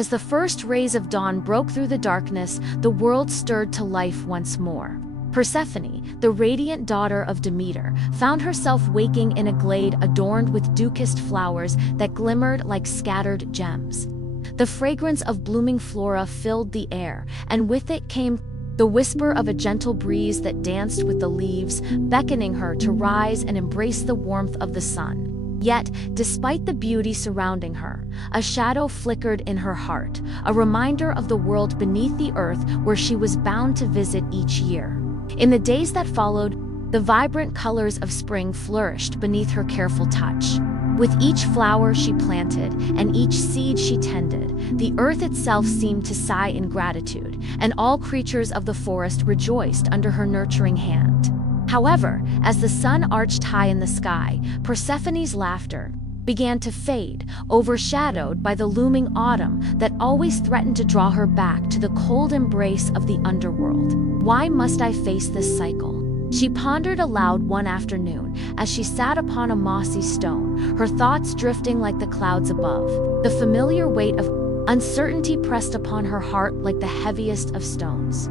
As the first rays of dawn broke through the darkness, the world stirred to life once more. Persephone, the radiant daughter of Demeter, found herself waking in a glade adorned with dukest flowers that glimmered like scattered gems. The fragrance of blooming flora filled the air, and with it came the whisper of a gentle breeze that danced with the leaves, beckoning her to rise and embrace the warmth of the sun. Yet, despite the beauty surrounding her, a shadow flickered in her heart, a reminder of the world beneath the earth where she was bound to visit each year. In the days that followed, the vibrant colors of spring flourished beneath her careful touch. With each flower she planted and each seed she tended, the earth itself seemed to sigh in gratitude, and all creatures of the forest rejoiced under her nurturing hand. However, as the sun arched high in the sky, Persephone's laughter began to fade, overshadowed by the looming autumn that always threatened to draw her back to the cold embrace of the underworld. Why must I face this cycle? She pondered aloud one afternoon as she sat upon a mossy stone, her thoughts drifting like the clouds above. The familiar weight of uncertainty pressed upon her heart like the heaviest of stones.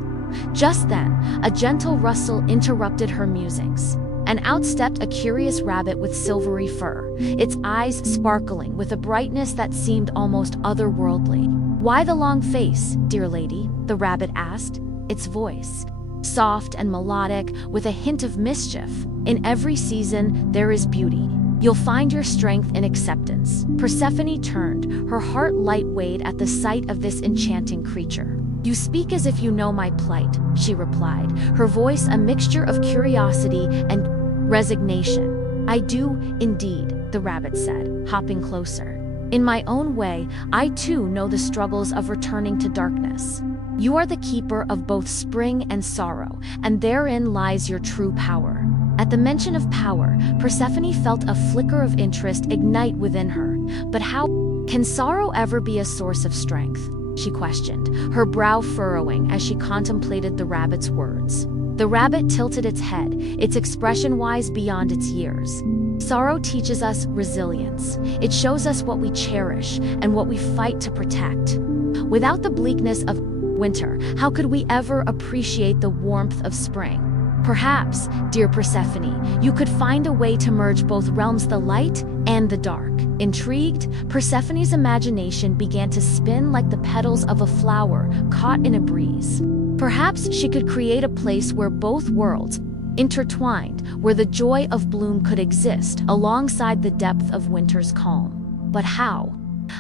Just then, a gentle rustle interrupted her musings, and out stepped a curious rabbit with silvery fur, its eyes sparkling with a brightness that seemed almost otherworldly. "Why the long face, dear lady?" the rabbit asked, its voice soft and melodic, with a hint of mischief. "In every season, there is beauty. You'll find your strength in acceptance." Persephone turned, her heart light-weighted at the sight of this enchanting creature. "You speak as if you know my plight," she replied, her voice a mixture of curiosity and resignation. "I do, indeed," the rabbit said, hopping closer. "In my own way, I too know the struggles of returning to darkness. You are the keeper of both spring and sorrow, and therein lies your true power." At the mention of power, Persephone felt a flicker of interest ignite within her. "But how can sorrow ever be a source of strength?" she questioned, her brow furrowing as she contemplated the rabbit's words. The rabbit tilted its head, its expression wise beyond its years. "Sorrow teaches us resilience. It shows us what we cherish and what we fight to protect. Without the bleakness of winter, how could we ever appreciate the warmth of spring? Perhaps, dear Persephone, you could find a way to merge both realms, the light and the dark." Intrigued, Persephone's imagination began to spin like the petals of a flower caught in a breeze. Perhaps she could create a place where both worlds intertwined, where the joy of bloom could exist alongside the depth of winter's calm. But how?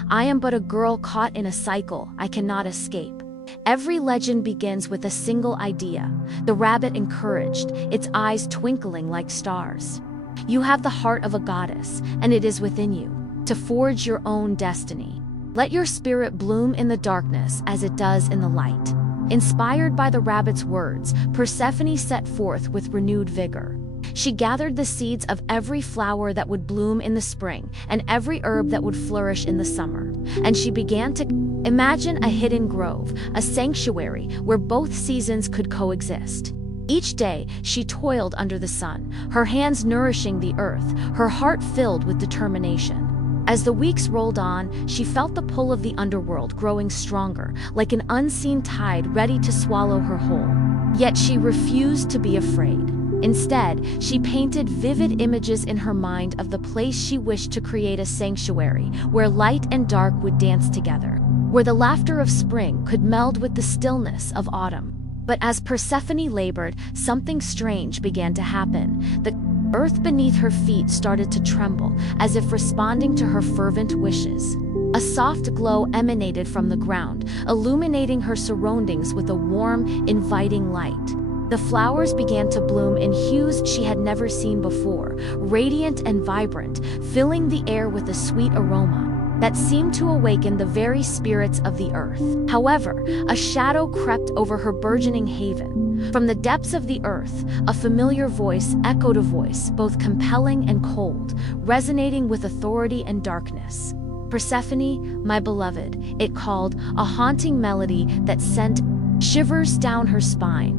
"I am but a girl caught in a cycle I cannot escape. Every legend begins with a single idea," the rabbit encouraged, its eyes twinkling like stars. "You have the heart of a goddess, and it is within you to forge your own destiny. Let your spirit bloom in the darkness as it does in the light." Inspired by the rabbit's words, Persephone set forth with renewed vigor. She gathered the seeds of every flower that would bloom in the spring and every herb that would flourish in the summer, and she began to imagine a hidden grove, a sanctuary where both seasons could coexist. Each day, she toiled under the sun, her hands nourishing the earth, her heart filled with determination. As the weeks rolled on, she felt the pull of the underworld growing stronger, like an unseen tide ready to swallow her whole. Yet she refused to be afraid. Instead, she painted vivid images in her mind of the place she wished to create, a sanctuary where light and dark would dance together, where the laughter of spring could meld with the stillness of autumn. But as Persephone labored, something strange began to happen. The earth beneath her feet started to tremble, as if responding to her fervent wishes. A soft glow emanated from the ground, illuminating her surroundings with a warm, inviting light. The flowers began to bloom in hues she had never seen before, radiant and vibrant, filling the air with a sweet aroma that seemed to awaken the very spirits of the earth. However, a shadow crept over her burgeoning haven. From the depths of the earth, a familiar voice echoed, a voice both compelling and cold, resonating with authority and darkness. "Persephone, my beloved," it called, a haunting melody that sent shivers down her spine.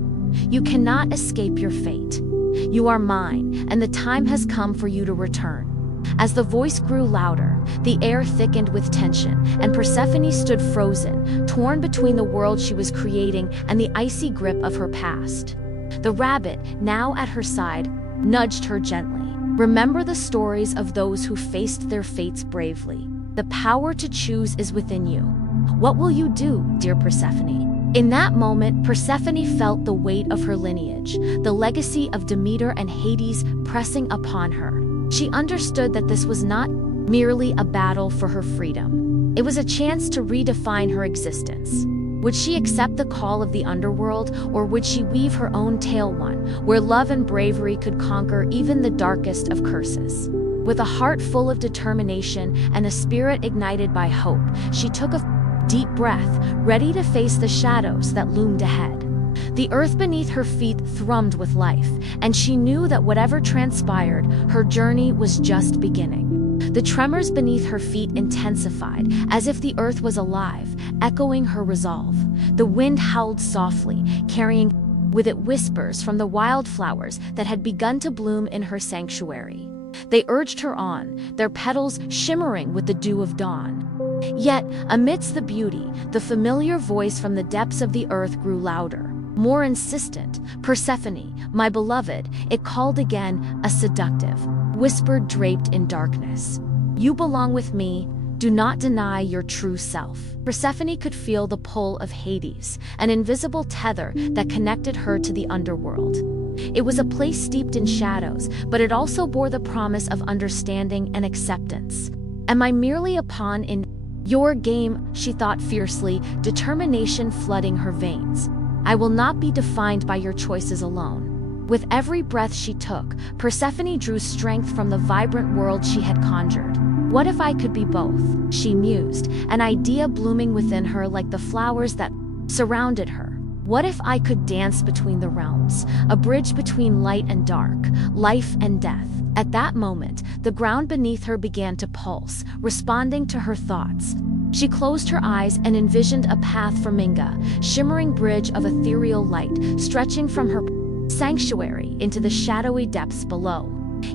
"You cannot escape your fate. You are mine, and the time has come for you to return." As the voice grew louder, the air thickened with tension, and Persephone stood frozen, torn between the world she was creating and the icy grip of her past. The rabbit, now at her side, nudged her gently. Remember the stories of those who faced their fates bravely. The power to choose is within you. What will you do, dear Persephone? In that moment, Persephone felt the weight of her lineage, the legacy of Demeter and Hades pressing upon her. She understood that this was not merely a battle for her freedom. It was a chance to redefine her existence. Would she accept the call of the underworld, or would she weave her own tale, one where love and bravery could conquer even the darkest of curses? With a heart full of determination and a spirit ignited by hope, she took a deep breath, ready to face the shadows that loomed ahead. The earth beneath her feet thrummed with life, and she knew that whatever transpired, her journey was just beginning. The tremors beneath her feet intensified, as if the earth was alive, echoing her resolve. The wind howled softly, carrying with it whispers from the wildflowers that had begun to bloom in her sanctuary. They urged her on, their petals shimmering with the dew of dawn. Yet, amidst the beauty, the familiar voice from the depths of the earth grew louder, more insistent. "Persephone, my beloved," it called again, a seductive whisper draped in darkness. "You belong with me. Do not deny your true self." Persephone could feel the pull of Hades, an invisible tether that connected her to the underworld. It was a place steeped in shadows, but it also bore the promise of understanding and acceptance. "Am I merely a pawn in your game?" she thought fiercely, determination flooding her veins. "I will not be defined by your choices alone." With every breath she took, Persephone drew strength from the vibrant world she had conjured. "What if I could be both?" she mused, an idea blooming within her like the flowers that surrounded her. "What if I could dance between the realms, a bridge between light and dark, life and death?" At that moment, the ground beneath her began to pulse, responding to her thoughts. She closed her eyes and envisioned a path for Minga, shimmering bridge of ethereal light, stretching from her sanctuary into the shadowy depths below.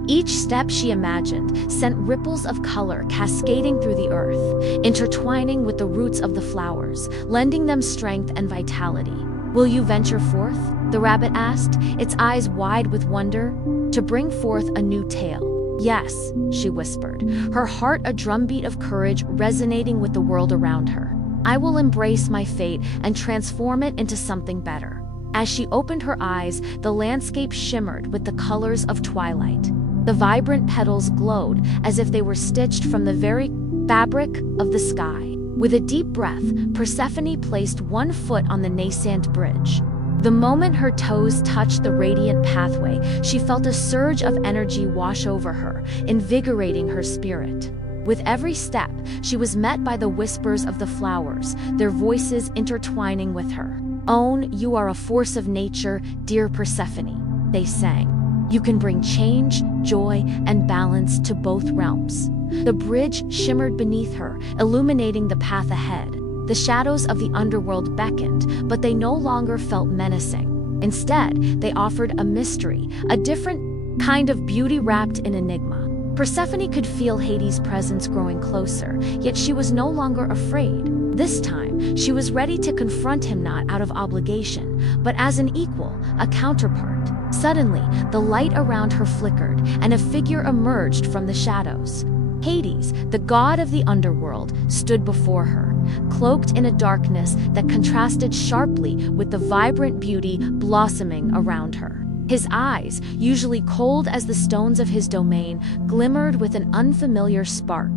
Each step she imagined sent ripples of color cascading through the earth, intertwining with the roots of the flowers, lending them strength and vitality. "Will you venture forth?" the rabbit asked, its eyes wide with wonder. "To bring forth a new tale?" "Yes," she whispered, her heart a drumbeat of courage resonating with the world around her. "I will embrace my fate and transform it into something better." As she opened her eyes, the landscape shimmered with the colors of twilight. The vibrant petals glowed as if they were stitched from the very fabric of the sky. With a deep breath, Persephone placed one foot on the nascent bridge. The moment her toes touched the radiant pathway, she felt a surge of energy wash over her, invigorating her spirit. With every step, she was met by the whispers of the flowers, their voices intertwining with her. "Own, you are a force of nature, dear Persephone," they sang. "You can bring change, joy, and balance to both realms." The bridge shimmered beneath her, illuminating the path ahead. The shadows of the underworld beckoned, but they no longer felt menacing. Instead, they offered a mystery, a different kind of beauty wrapped in enigma. Persephone could feel Hades' presence growing closer, yet she was no longer afraid. This time, she was ready to confront him not out of obligation, but as an equal, a counterpart. Suddenly, the light around her flickered, and a figure emerged from the shadows. Hades, the god of the underworld, stood before her, cloaked in a darkness that contrasted sharply with the vibrant beauty blossoming around her. His eyes, usually cold as the stones of his domain, glimmered with an unfamiliar spark.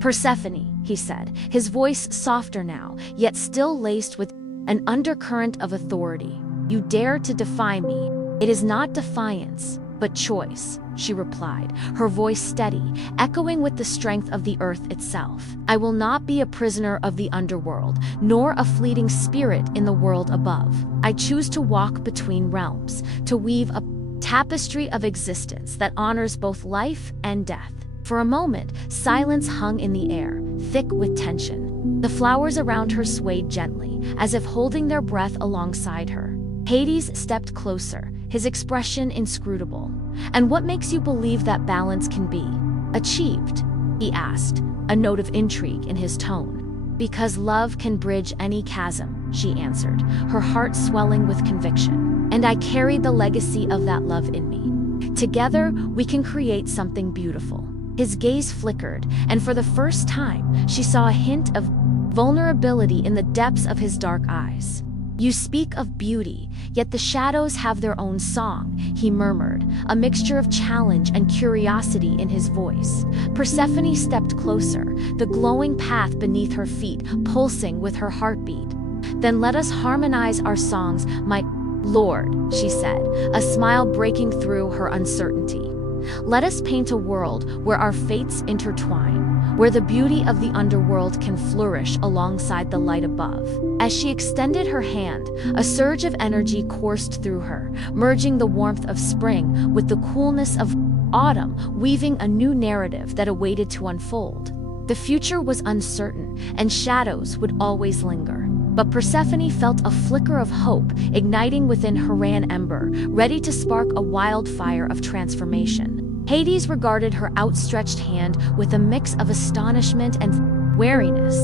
"Persephone," he said, his voice softer now, yet still laced with an undercurrent of authority. "You dare to defy me. It is not defiance, but choice," she replied, her voice steady, echoing with the strength of the earth itself. "I will not be a prisoner of the underworld, nor a fleeting spirit in the world above. I choose to walk between realms, to weave a tapestry of existence that honors both life and death." For a moment, silence hung in the air, thick with tension. The flowers around her swayed gently, as if holding their breath alongside her. Hades stepped closer, his expression inscrutable. "And what makes you believe that balance can be?" Achieved? He asked, a note of intrigue in his tone. Because love can bridge any chasm, she answered, her heart swelling with conviction. And I carry the legacy of that love in me. Together, we can create something beautiful. His gaze flickered, and for the first time, she saw a hint of vulnerability in the depths of his dark eyes. You speak of beauty, yet the shadows have their own song, he murmured, a mixture of challenge and curiosity in his voice. Persephone stepped closer, the glowing path beneath her feet pulsing with her heartbeat. Then let us harmonize our songs, my lord, she said, a smile breaking through her uncertainty. Let us paint a world where our fates intertwine, where the beauty of the underworld can flourish alongside the light above. As she extended her hand, a surge of energy coursed through her, merging the warmth of spring with the coolness of autumn, weaving a new narrative that awaited to unfold. The future was uncertain, and shadows would always linger. But Persephone felt a flicker of hope igniting within her ember, ready to spark a wildfire of transformation. Hades regarded her outstretched hand with a mix of astonishment and wariness.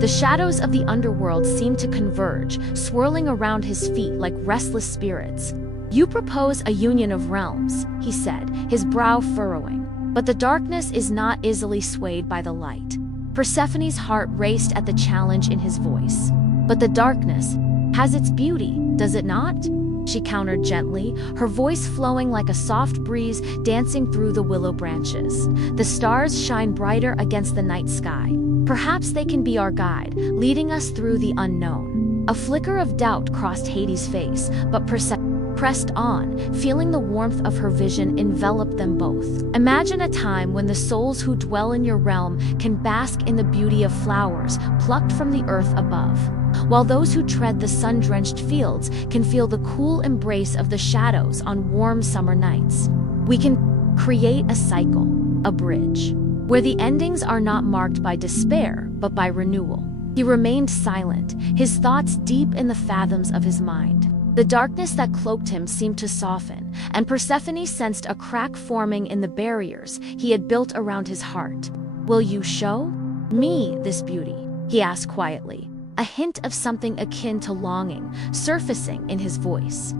The shadows of the underworld seemed to converge, swirling around his feet like restless spirits. You propose a union of realms, he said, his brow furrowing. But the darkness is not easily swayed by the light. Persephone's heart raced at the challenge in his voice. But the darkness has its beauty, does it not? She countered gently, her voice flowing like a soft breeze dancing through the willow branches. The stars shine brighter against the night sky. Perhaps they can be our guide, leading us through the unknown. A flicker of doubt crossed Hades' face, but Persephone pressed on, feeling the warmth of her vision envelop them both. Imagine a time when the souls who dwell in your realm can bask in the beauty of flowers plucked from the earth above, while those who tread the sun-drenched fields can feel the cool embrace of the shadows on warm summer nights. We can create a cycle, a bridge, where the endings are not marked by despair, but by renewal. He remained silent, his thoughts deep in the fathoms of his mind. The darkness that cloaked him seemed to soften, and Persephone sensed a crack forming in the barriers he had built around his heart. Will you show me this beauty? He asked quietly, a hint of something akin to longing surfacing in his voice.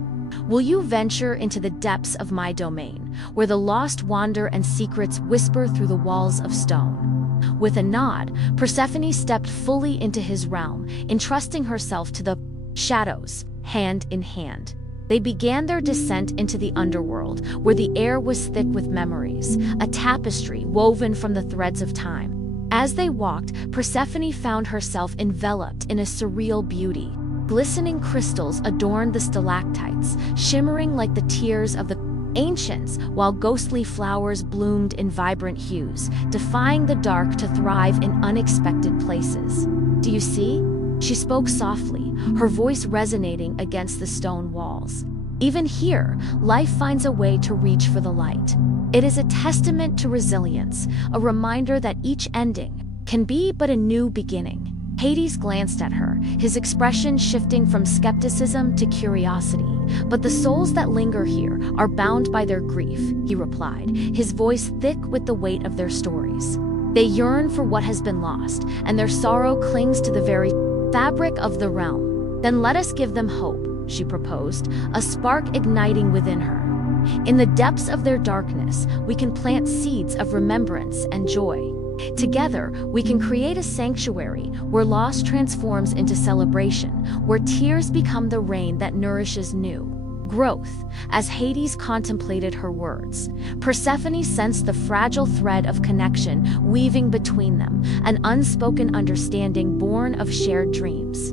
Will you venture into the depths of my domain, where the lost wander and secrets whisper through the walls of stone? With a nod, Persephone stepped fully into his realm, entrusting herself to the shadows. Hand in hand, they began their descent into the underworld, where the air was thick with memories, a tapestry woven from the threads of time. As they walked, Persephone found herself enveloped in a surreal beauty. Glistening crystals adorned the stalactites, shimmering like the tears of the ancients, while ghostly flowers bloomed in vibrant hues, defying the dark to thrive in unexpected places. Do you see? She spoke softly, her voice resonating against the stone walls. Even here, life finds a way to reach for the light. It is a testament to resilience, a reminder that each ending can be but a new beginning. Hades glanced at her, his expression shifting from skepticism to curiosity. But the souls that linger here are bound by their grief, he replied, his voice thick with the weight of their stories. They yearn for what has been lost, and their sorrow clings to the very fabric of the realm. Then let us give them hope, she proposed, a spark igniting within her. In the depths of their darkness, we can plant seeds of remembrance and joy. Together, we can create a sanctuary where loss transforms into celebration, where tears become the rain that nourishes new growth. As Hades contemplated her words, Persephone sensed the fragile thread of connection weaving between them, an unspoken understanding born of shared dreams.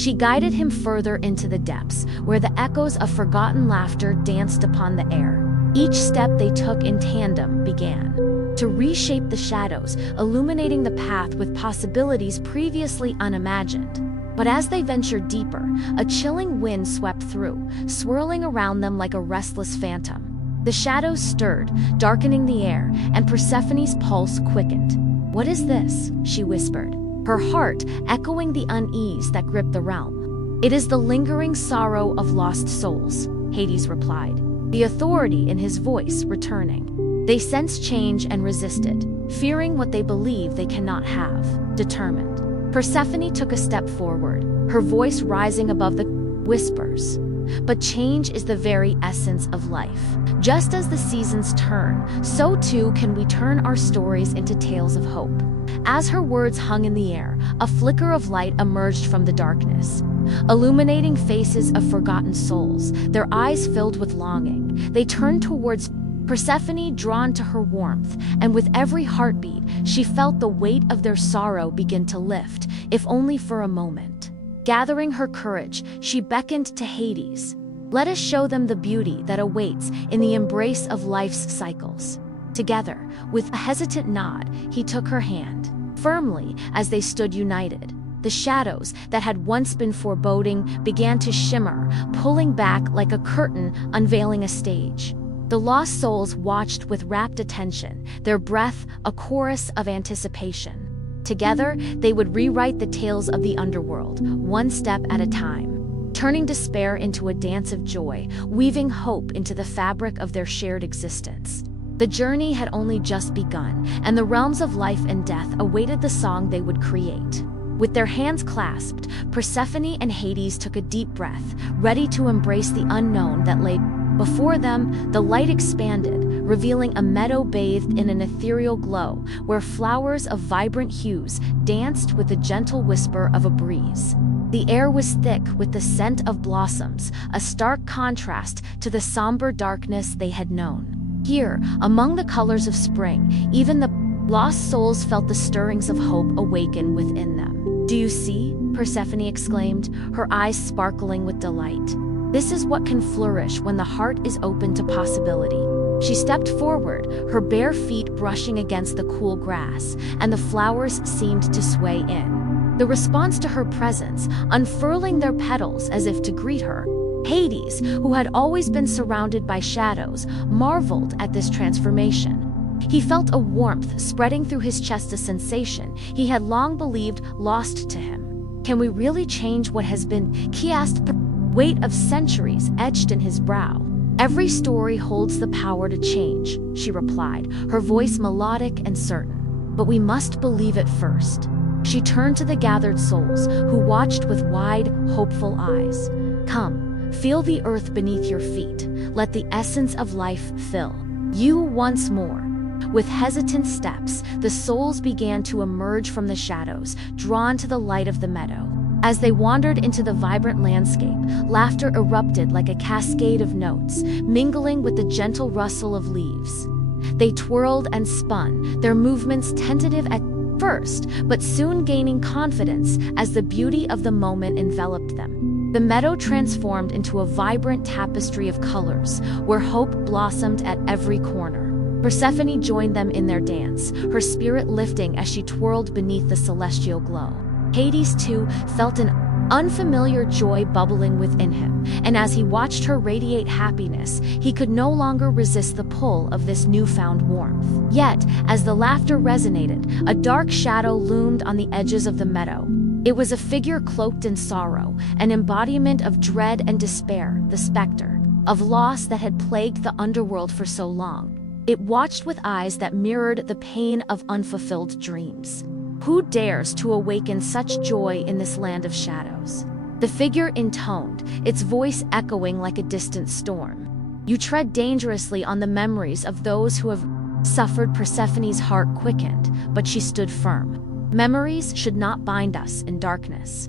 She guided him further into the depths, where the echoes of forgotten laughter danced upon the air. Each step they took in tandem began to reshape the shadows, illuminating the path with possibilities previously unimagined. But as they ventured deeper, a chilling wind swept through, swirling around them like a restless phantom. The shadows stirred, darkening the air, and Persephone's pulse quickened. "What is this?" she whispered, her heart echoing the unease that gripped the realm. "It is the lingering sorrow of lost souls," Hades replied, the authority in his voice returning. They sense change and resisted, fearing what they believe they cannot have. Determined, Persephone took a step forward, her voice rising above the whispers. But change is the very essence of life. Just as the seasons turn, so too can we turn our stories into tales of hope. As her words hung in the air, a flicker of light emerged from the darkness, illuminating faces of forgotten souls, their eyes filled with longing. They turned towards Persephone, drawn to her warmth, and with every heartbeat, she felt the weight of their sorrow begin to lift, if only for a moment. Gathering her courage, she beckoned to Hades. Let us show them the beauty that awaits in the embrace of life's cycles. Together, with a hesitant nod, he took her hand, firmly, as they stood united. The shadows that had once been foreboding began to shimmer, pulling back like a curtain unveiling a stage. The lost souls watched with rapt attention, their breath a chorus of anticipation. Together, they would rewrite the tales of the underworld, one step at a time, turning despair into a dance of joy, weaving hope into the fabric of their shared existence. The journey had only just begun, and the realms of life and death awaited the song they would create. With their hands clasped, Persephone and Hades took a deep breath, ready to embrace the unknown that lay before them. The light expanded, revealing a meadow bathed in an ethereal glow, where flowers of vibrant hues danced with the gentle whisper of a breeze. The air was thick with the scent of blossoms, a stark contrast to the somber darkness they had known. Here, among the colors of spring, even the lost souls felt the stirrings of hope awaken within them. "Do you see?" Persephone exclaimed, her eyes sparkling with delight. "This is what can flourish when the heart is open to possibility." She stepped forward, her bare feet brushing against the cool grass, and the flowers seemed to sway in. The response to her presence, unfurling their petals as if to greet her. Hades, who had always been surrounded by shadows, marveled at this transformation. He felt a warmth spreading through his chest, a sensation he had long believed lost to him. "Can we really change what has been?" he asked, the weight of centuries etched in his brow. "Every story holds the power to change," she replied, her voice melodic and certain. "But we must believe it first." She turned to the gathered souls, who watched with wide, hopeful eyes. "Come, feel the earth beneath your feet. Let the essence of life fill you once more." With hesitant steps, the souls began to emerge from the shadows, drawn to the light of the meadow. As they wandered into the vibrant landscape, laughter erupted like a cascade of notes, mingling with the gentle rustle of leaves. They twirled and spun, their movements tentative at first, but soon gaining confidence as the beauty of the moment enveloped them. The meadow transformed into a vibrant tapestry of colors, where hope blossomed at every corner. Persephone joined them in their dance, her spirit lifting as she twirled beneath the celestial glow. Hades, too, felt an unfamiliar joy bubbling within him, and as he watched her radiate happiness, he could no longer resist the pull of this newfound warmth. Yet, as the laughter resonated, a dark shadow loomed on the edges of the meadow. It was a figure cloaked in sorrow, an embodiment of dread and despair, the specter of loss that had plagued the underworld for so long. It watched with eyes that mirrored the pain of unfulfilled dreams. Who dares to awaken such joy in this land of shadows? The figure intoned, its voice echoing like a distant storm. "You tread dangerously on the memories of those who have suffered." Persephone's heart quickened, but she stood firm. Memories should not bind us in darkness.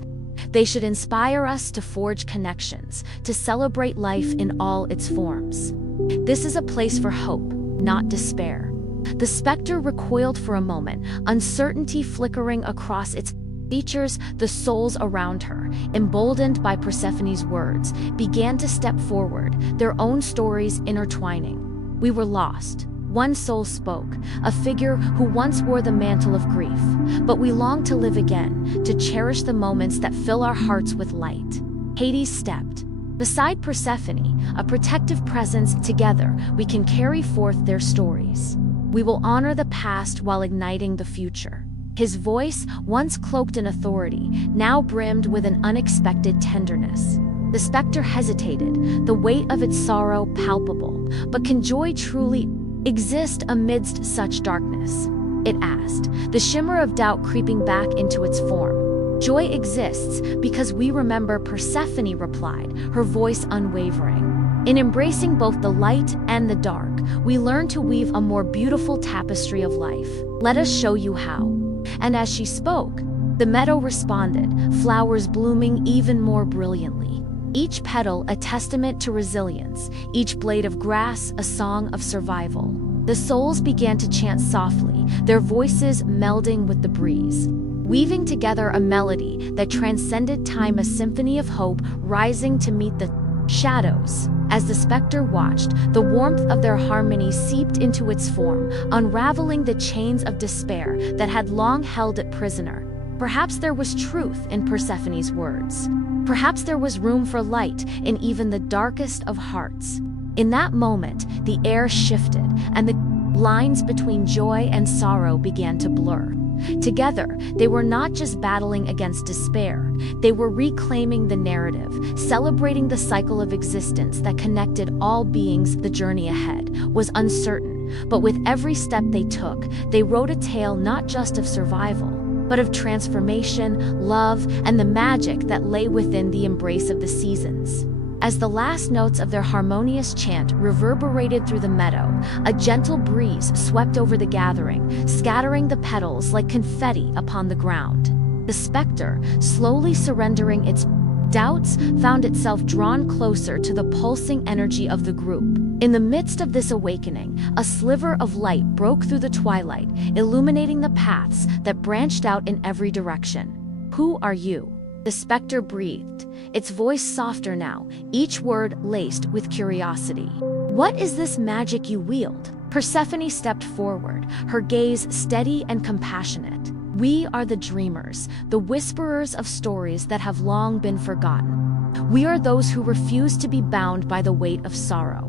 They should inspire us to forge connections, to celebrate life in all its forms. This is a place for hope, not despair. The specter recoiled for a moment, uncertainty flickering across its features. The souls around her, emboldened by Persephone's words, began to step forward, their own stories intertwining. "We were lost," one soul spoke, a figure who once wore the mantle of grief. "But we long to live again, to cherish the moments that fill our hearts with light." Hades stepped beside Persephone, a protective presence. "Together, we can carry forth their stories. We will honor the past while igniting the future." His voice, once cloaked in authority, now brimmed with an unexpected tenderness. The specter hesitated, the weight of its sorrow palpable. "But can joy truly exist amidst such darkness?" it asked, the shimmer of doubt creeping back into its form. "Joy exists because we remember," Persephone replied, her voice unwavering. "In embracing both the light and the dark, we learn to weave a more beautiful tapestry of life. Let us show you how." And as she spoke, the meadow responded, flowers blooming even more brilliantly. Each petal a testament to resilience, each blade of grass a song of survival. The souls began to chant softly, their voices melding with the breeze, weaving together a melody that transcended time, a symphony of hope rising to meet the shadows. As the specter watched, the warmth of their harmony seeped into its form, unraveling the chains of despair that had long held it prisoner. Perhaps there was truth in Persephone's words. Perhaps there was room for light in even the darkest of hearts. In that moment, the air shifted, and the lines between joy and sorrow began to blur. Together, they were not just battling against despair, they were reclaiming the narrative, celebrating the cycle of existence that connected all beings. The journey ahead was uncertain, but with every step they took, they wrote a tale not just of survival, but of transformation, love, and the magic that lay within the embrace of the seasons. As the last notes of their harmonious chant reverberated through the meadow, a gentle breeze swept over the gathering, scattering the petals like confetti upon the ground. The specter, slowly surrendering its doubts, found itself drawn closer to the pulsing energy of the group. In the midst of this awakening, a sliver of light broke through the twilight, illuminating the paths that branched out in every direction. "Who are you?" the specter breathed, its voice softer now, each word laced with curiosity. "What is this magic you wield?" Persephone stepped forward, her gaze steady and compassionate. "We are the dreamers, the whisperers of stories that have long been forgotten. We are those who refuse to be bound by the weight of sorrow.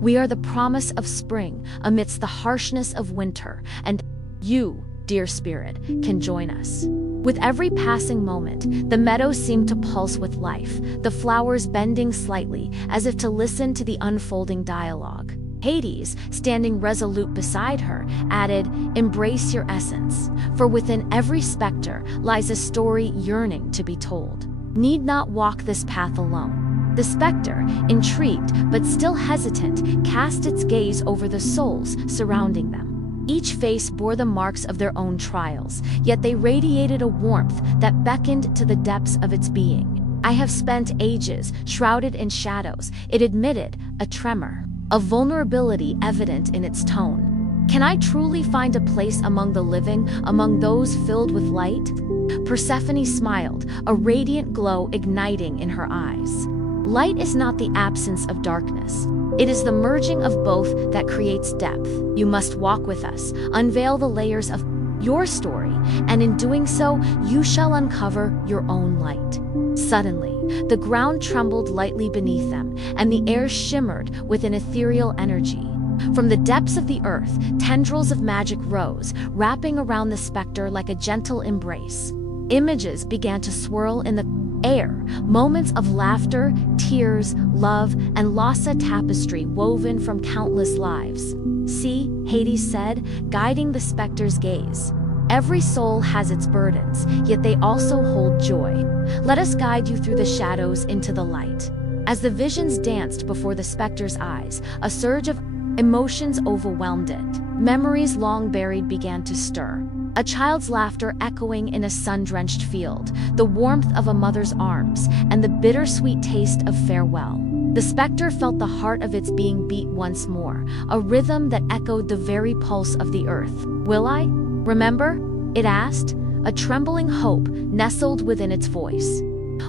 We are the promise of spring amidst the harshness of winter, and you, dear spirit, can join us." With every passing moment, the meadow seemed to pulse with life, the flowers bending slightly as if to listen to the unfolding dialogue. Hades, standing resolute beside her, added, "Embrace your essence, for within every specter lies a story yearning to be told. Need not walk this path alone." The specter, intrigued but still hesitant, cast its gaze over the souls surrounding them. Each face bore the marks of their own trials, yet they radiated a warmth that beckoned to the depths of its being. "I have spent ages shrouded in shadows," it admitted, a tremor, a vulnerability evident in its tone. "Can I truly find a place among the living, among those filled with light?" Persephone smiled, a radiant glow igniting in her eyes. "Light is not the absence of darkness. It is the merging of both that creates depth. You must walk with us, unveil the layers of your story, and in doing so, you shall uncover your own light." Suddenly, the ground trembled lightly beneath them, and the air shimmered with an ethereal energy. From the depths of the earth, tendrils of magic rose, wrapping around the specter like a gentle embrace. Images began to swirl in the air, moments of laughter, tears, love, and loss, a tapestry woven from countless lives. "See," Hades said, guiding the specter's gaze. "Every soul has its burdens, yet they also hold joy. Let us guide you through the shadows into the light." As the visions danced before the specter's eyes, a surge of emotions overwhelmed it. Memories long buried began to stir. A child's laughter echoing in a sun-drenched field, the warmth of a mother's arms, and the bittersweet taste of farewell. The specter felt the heart of its being beat once more, a rhythm that echoed the very pulse of the earth. "Will I remember?" it asked, a trembling hope nestled within its voice.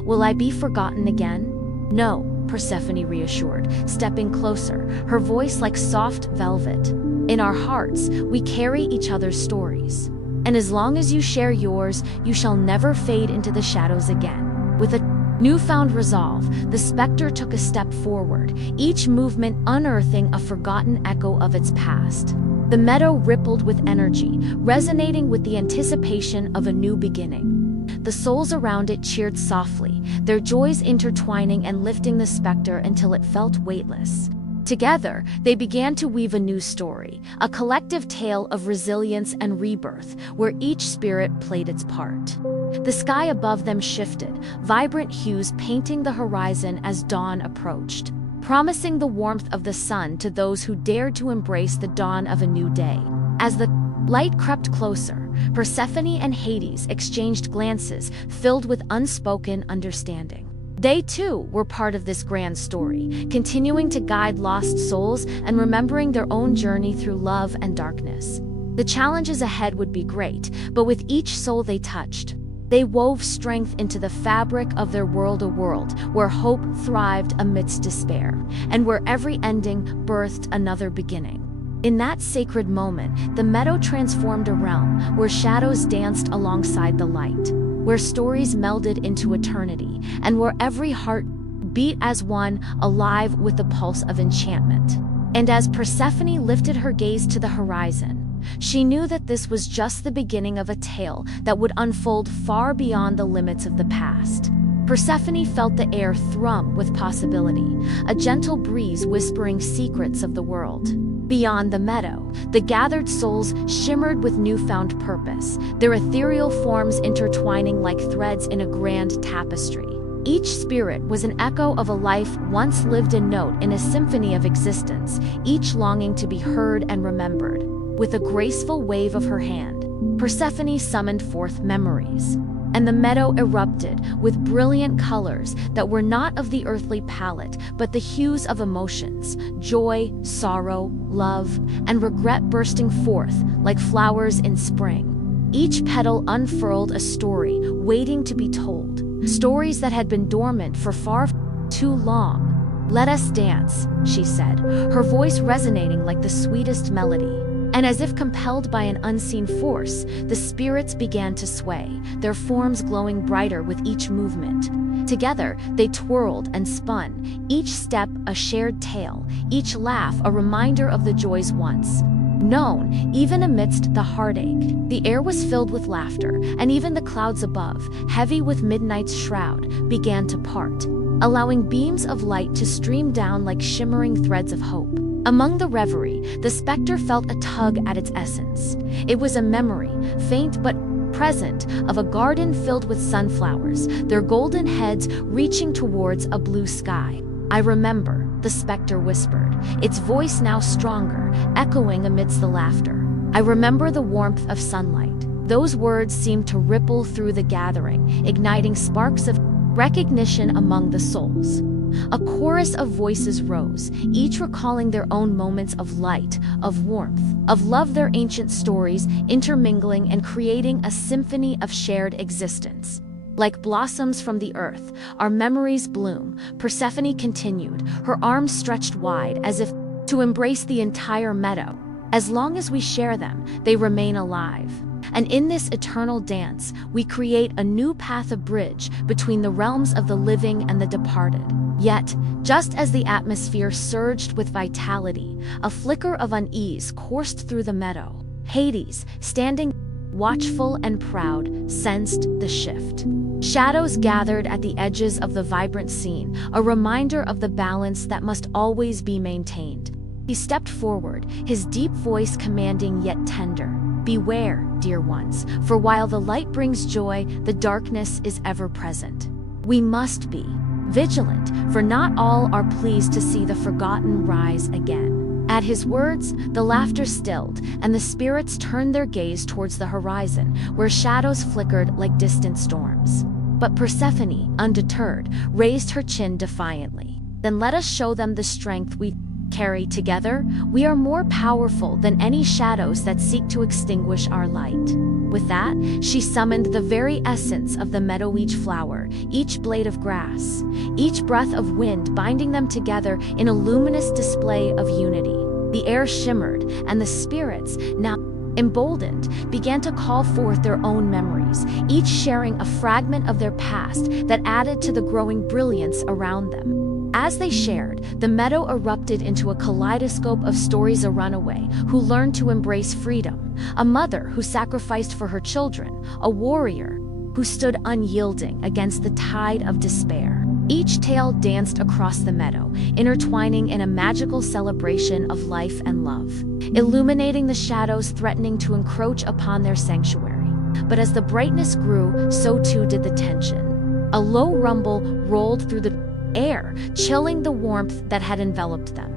"Will I be forgotten again?" "No," Persephone reassured, stepping closer, her voice like soft velvet. "In our hearts, we carry each other's stories. And as long as you share yours, you shall never fade into the shadows again." With a newfound resolve, the specter took a step forward, each movement unearthing a forgotten echo of its past. The meadow rippled with energy, resonating with the anticipation of a new beginning. The souls around it cheered softly, their joys intertwining and lifting the specter until it felt weightless. Together, they began to weave a new story, a collective tale of resilience and rebirth, where each spirit played its part. The sky above them shifted, vibrant hues painting the horizon as dawn approached, promising the warmth of the sun to those who dared to embrace the dawn of a new day. As the light crept closer, Persephone and Hades exchanged glances filled with unspoken understanding. They too were part of this grand story, continuing to guide lost souls and remembering their own journey through love and darkness. The challenges ahead would be great, but with each soul they touched, they wove strength into the fabric of their world, a world where hope thrived amidst despair, and where every ending birthed another beginning. In that sacred moment, the meadow transformed a realm where shadows danced alongside the light, where stories melded into eternity, and where every heart beat as one, alive with the pulse of enchantment. And as Persephone lifted her gaze to the horizon, she knew that this was just the beginning of a tale that would unfold far beyond the limits of the past. Persephone felt the air thrum with possibility, a gentle breeze whispering secrets of the world. Beyond the meadow, the gathered souls shimmered with newfound purpose, their ethereal forms intertwining like threads in a grand tapestry. Each spirit was an echo of a life once lived, a note in a symphony of existence, each longing to be heard and remembered. With a graceful wave of her hand, Persephone summoned forth memories, and the meadow erupted with brilliant colors that were not of the earthly palette, but the hues of emotions, joy, sorrow, love, and regret bursting forth like flowers in spring. Each petal unfurled a story waiting to be told, stories that had been dormant for far too long. "Let us dance," she said, her voice resonating like the sweetest melody. And as if compelled by an unseen force, the spirits began to sway, their forms glowing brighter with each movement. Together, they twirled and spun, each step a shared tale, each laugh a reminder of the joys once known. Even amidst the heartache, the air was filled with laughter, and even the clouds above, heavy with midnight's shroud, began to part, allowing beams of light to stream down like shimmering threads of hope. Among the reverie, the specter felt a tug at its essence. It was a memory, faint but present, of a garden filled with sunflowers, their golden heads reaching towards a blue sky. "I remember," the specter whispered, its voice now stronger, echoing amidst the laughter. "I remember the warmth of sunlight." Those words seemed to ripple through the gathering, igniting sparks of recognition among the souls. A chorus of voices rose, each recalling their own moments of light, of warmth, of love, their ancient stories intermingling and creating a symphony of shared existence. "Like blossoms from the earth, our memories bloom," Persephone continued, her arms stretched wide as if to embrace the entire meadow. "As long as we share them, they remain alive. And in this eternal dance, we create a new path, a bridge between the realms of the living and the departed." Yet, just as the atmosphere surged with vitality, a flicker of unease coursed through the meadow. Hades, standing watchful and proud, sensed the shift. Shadows gathered at the edges of the vibrant scene, a reminder of the balance that must always be maintained. He stepped forward, his deep voice commanding yet tender. "Beware, dear ones, for while the light brings joy, the darkness is ever present. We must be vigilant, for not all are pleased to see the forgotten rise again." At his words, the laughter stilled, and the spirits turned their gaze towards the horizon, where shadows flickered like distant storms. But Persephone, undeterred, raised her chin defiantly. "Then let us show them the strength we carry together. We are more powerful than any shadows that seek to extinguish our light." With that, she summoned the very essence of the meadow, each flower, each blade of grass, each breath of wind, binding them together in a luminous display of unity. The air shimmered, and the spirits, now emboldened, began to call forth their own memories, each sharing a fragment of their past that added to the growing brilliance around them. As they shared, the meadow erupted into a kaleidoscope of stories: a runaway who learned to embrace freedom, a mother who sacrificed for her children, a warrior who stood unyielding against the tide of despair. Each tale danced across the meadow, intertwining in a magical celebration of life and love, illuminating the shadows threatening to encroach upon their sanctuary. But as the brightness grew, so too did the tension. A low rumble rolled through the air, chilling the warmth that had enveloped them.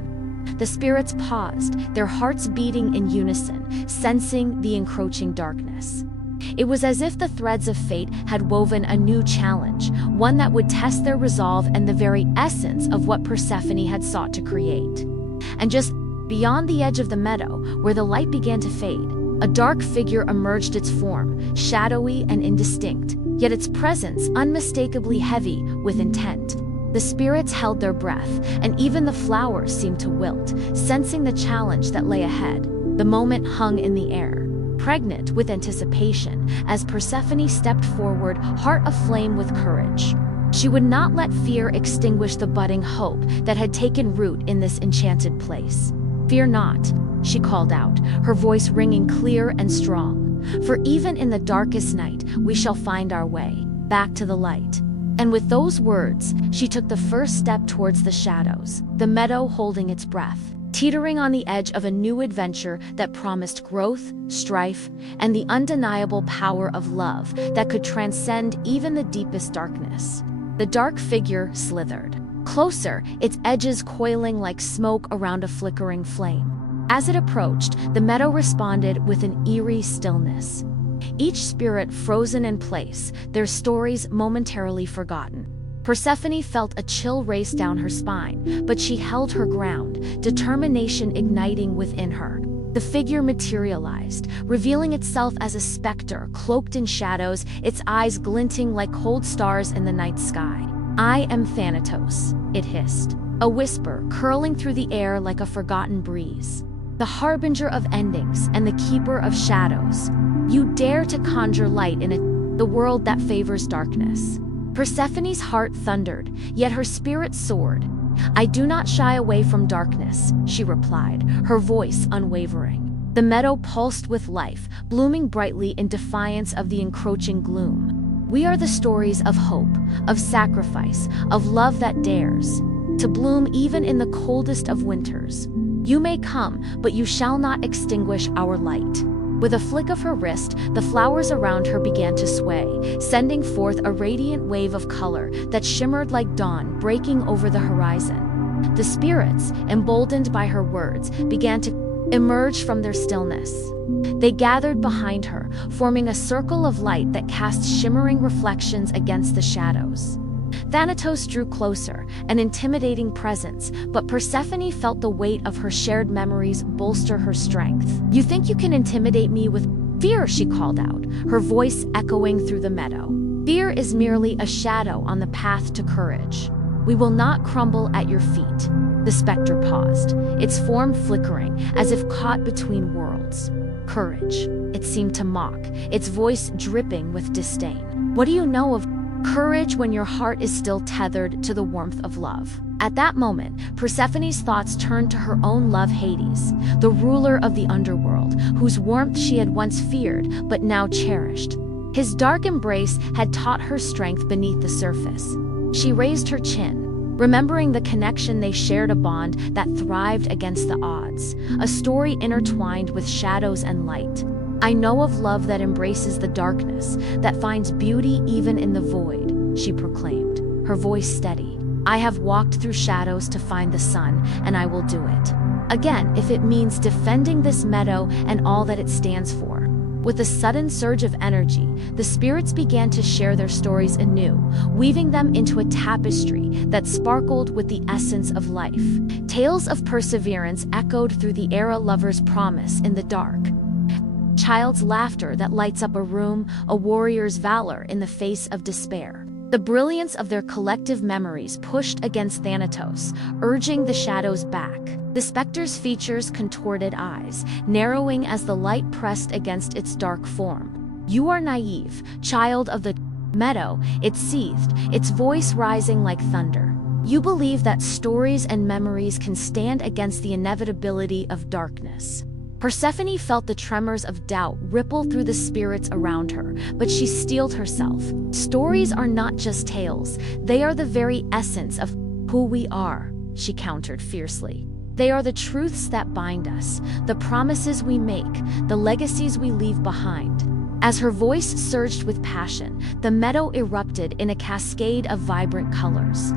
The spirits paused, their hearts beating in unison, sensing the encroaching darkness. It was as if the threads of fate had woven a new challenge, one that would test their resolve and the very essence of what Persephone had sought to create. And just beyond the edge of the meadow, where the light began to fade, a dark figure emerged, its form shadowy and indistinct, yet its presence unmistakably heavy with intent. The spirits held their breath, and even the flowers seemed to wilt, sensing the challenge that lay ahead. The moment hung in the air, pregnant with anticipation, as Persephone stepped forward, heart aflame with courage. She would not let fear extinguish the budding hope that had taken root in this enchanted place. "Fear not," she called out, her voice ringing clear and strong. "For even in the darkest night, we shall find our way back to the light." And with those words, she took the first step towards the shadows, the meadow holding its breath, teetering on the edge of a new adventure that promised growth, strife, and the undeniable power of love that could transcend even the deepest darkness. The dark figure slithered closer, its edges coiling like smoke around a flickering flame. As it approached, the meadow responded with an eerie stillness. Each spirit frozen in place, their stories momentarily forgotten. Persephone felt a chill race down her spine, but she held her ground, determination igniting within her. The figure materialized, revealing itself as a specter cloaked in shadows, its eyes glinting like cold stars in the night sky. "I am Thanatos," it hissed, a whisper curling through the air like a forgotten breeze. "The harbinger of endings and the keeper of shadows. You dare to conjure light in the world that favors darkness." Persephone's heart thundered, yet her spirit soared. "I do not shy away from darkness," she replied, her voice unwavering. The meadow pulsed with life, blooming brightly in defiance of the encroaching gloom. "We are the stories of hope, of sacrifice, of love that dares to bloom even in the coldest of winters. You may come, but you shall not extinguish our light." With a flick of her wrist, the flowers around her began to sway, sending forth a radiant wave of color that shimmered like dawn breaking over the horizon. The spirits, emboldened by her words, began to emerge from their stillness. They gathered behind her, forming a circle of light that cast shimmering reflections against the shadows. Thanatos drew closer, an intimidating presence, but Persephone felt the weight of her shared memories bolster her strength. "You think you can intimidate me with fear?" she called out, her voice echoing through the meadow. "Fear is merely a shadow on the path to courage. We will not crumble at your feet." The specter paused, its form flickering, as if caught between worlds. "Courage," it seemed to mock, its voice dripping with disdain. "What do you know of courage when your heart is still tethered to the warmth of love?" At that moment, Persephone's thoughts turned to her own love, Hades, the ruler of the underworld, whose warmth she had once feared but now cherished. His dark embrace had taught her strength beneath the surface. She raised her chin, remembering the connection they shared, a bond that thrived against the odds, a story intertwined with shadows and light. "I know of love that embraces the darkness, that finds beauty even in the void," she proclaimed, her voice steady. "I have walked through shadows to find the sun, and I will do it again if it means defending this meadow and all that it stands for." With a sudden surge of energy, the spirits began to share their stories anew, weaving them into a tapestry that sparkled with the essence of life. Tales of perseverance echoed through the air, a lover's promise in the dark, child's laughter that lights up a room, a warrior's valor in the face of despair. The brilliance of their collective memories pushed against Thanatos, urging the shadows back. The specter's features contorted eyes, narrowing as the light pressed against its dark form. "You are naive, child of the meadow," it seethed, its voice rising like thunder. "You believe that stories and memories can stand against the inevitability of darkness. Persephone felt the tremors of doubt ripple through the spirits around her, but she steeled herself. Stories are not just tales, they are the very essence of who we are, she countered fiercely. They are the truths that bind us, the promises we make, the legacies we leave behind. As her voice surged with passion, the meadow erupted in a cascade of vibrant colors,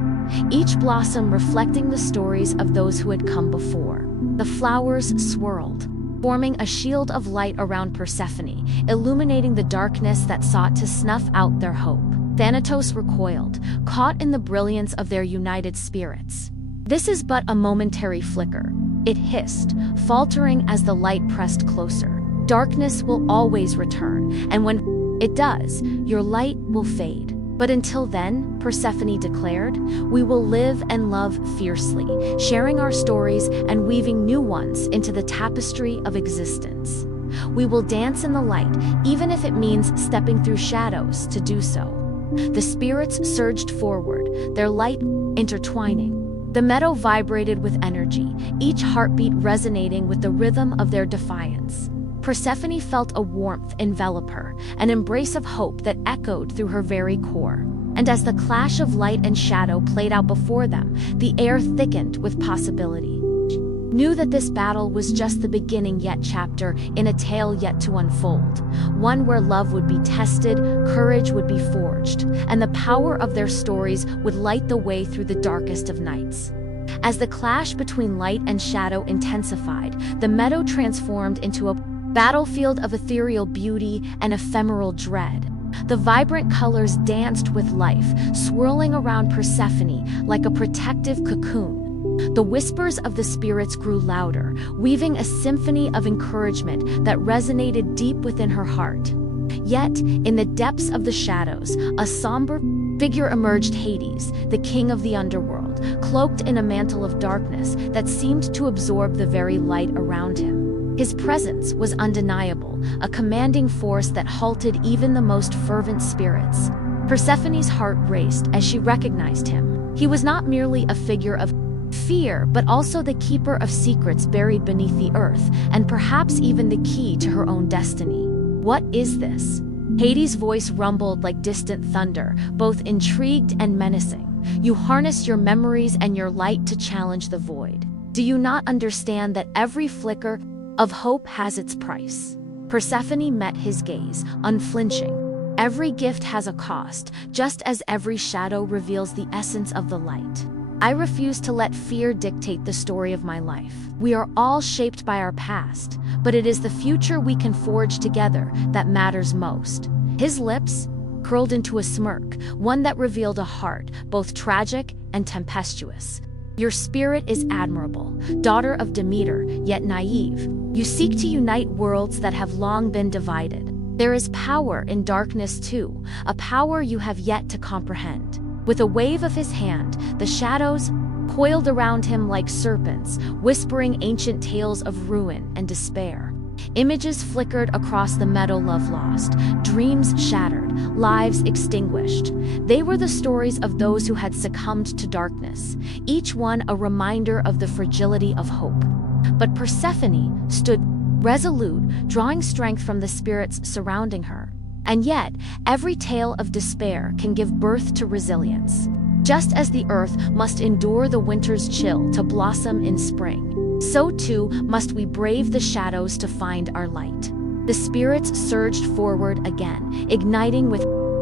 each blossom reflecting the stories of those who had come before. The flowers swirled, forming a shield of light around Persephone, illuminating the darkness that sought to snuff out their hope. Thanatos recoiled, caught in the brilliance of their united spirits. This is but a momentary flicker, it hissed, faltering as the light pressed closer. Darkness will always return, and when it does, your light will fade. But until then, Persephone declared, we will live and love fiercely, sharing our stories and weaving new ones into the tapestry of existence. We will dance in the light, even if it means stepping through shadows to do so. The spirits surged forward, their light intertwining. The meadow vibrated with energy, each heartbeat resonating with the rhythm of their defiance. Persephone felt a warmth envelop her, an embrace of hope that echoed through her very core. And as the clash of light and shadow played out before them, the air thickened with possibility. Knew that this battle was just the beginning yet chapter in a tale yet to unfold, one where love would be tested, courage would be forged, and the power of their stories would light the way through the darkest of nights. As the clash between light and shadow intensified, the meadow transformed into a battlefield of ethereal beauty and ephemeral dread. The vibrant colors danced with life, swirling around Persephone like a protective cocoon. The whispers of the spirits grew louder, weaving a symphony of encouragement that resonated deep within her heart. Yet, in the depths of the shadows, a somber figure emerged: Hades, the king of the underworld, cloaked in a mantle of darkness that seemed to absorb the very light around him. His presence was undeniable, a commanding force that halted even the most fervent spirits. Persephone's heart raced as she recognized him. He was not merely a figure of fear, but also the keeper of secrets buried beneath the earth, and perhaps even the key to her own destiny. What is this? Hades' voice rumbled like distant thunder, both intrigued and menacing. You harness your memories and your light to challenge the void. Do you not understand that every flicker of hope has its price? Persephone met his gaze, unflinching. Every gift has a cost, just as every shadow reveals the essence of the light. I refuse to let fear dictate the story of my life. We are all shaped by our past, but it is the future we can forge together that matters most. His lips curled into a smirk, one that revealed a heart both tragic and tempestuous. Your spirit is admirable, daughter of Demeter, yet naive. You seek to unite worlds that have long been divided. There is power in darkness too, a power you have yet to comprehend. With a wave of his hand, the shadows coiled around him like serpents, whispering ancient tales of ruin and despair. Images flickered across the meadow, love lost, dreams shattered, lives extinguished. They were the stories of those who had succumbed to darkness, each one a reminder of the fragility of hope. But Persephone stood resolute, drawing strength from the spirits surrounding her. And yet, every tale of despair can give birth to resilience. Just as the earth must endure the winter's chill to blossom in spring, so too must we brave the shadows to find our light. The spirits surged forward again, igniting with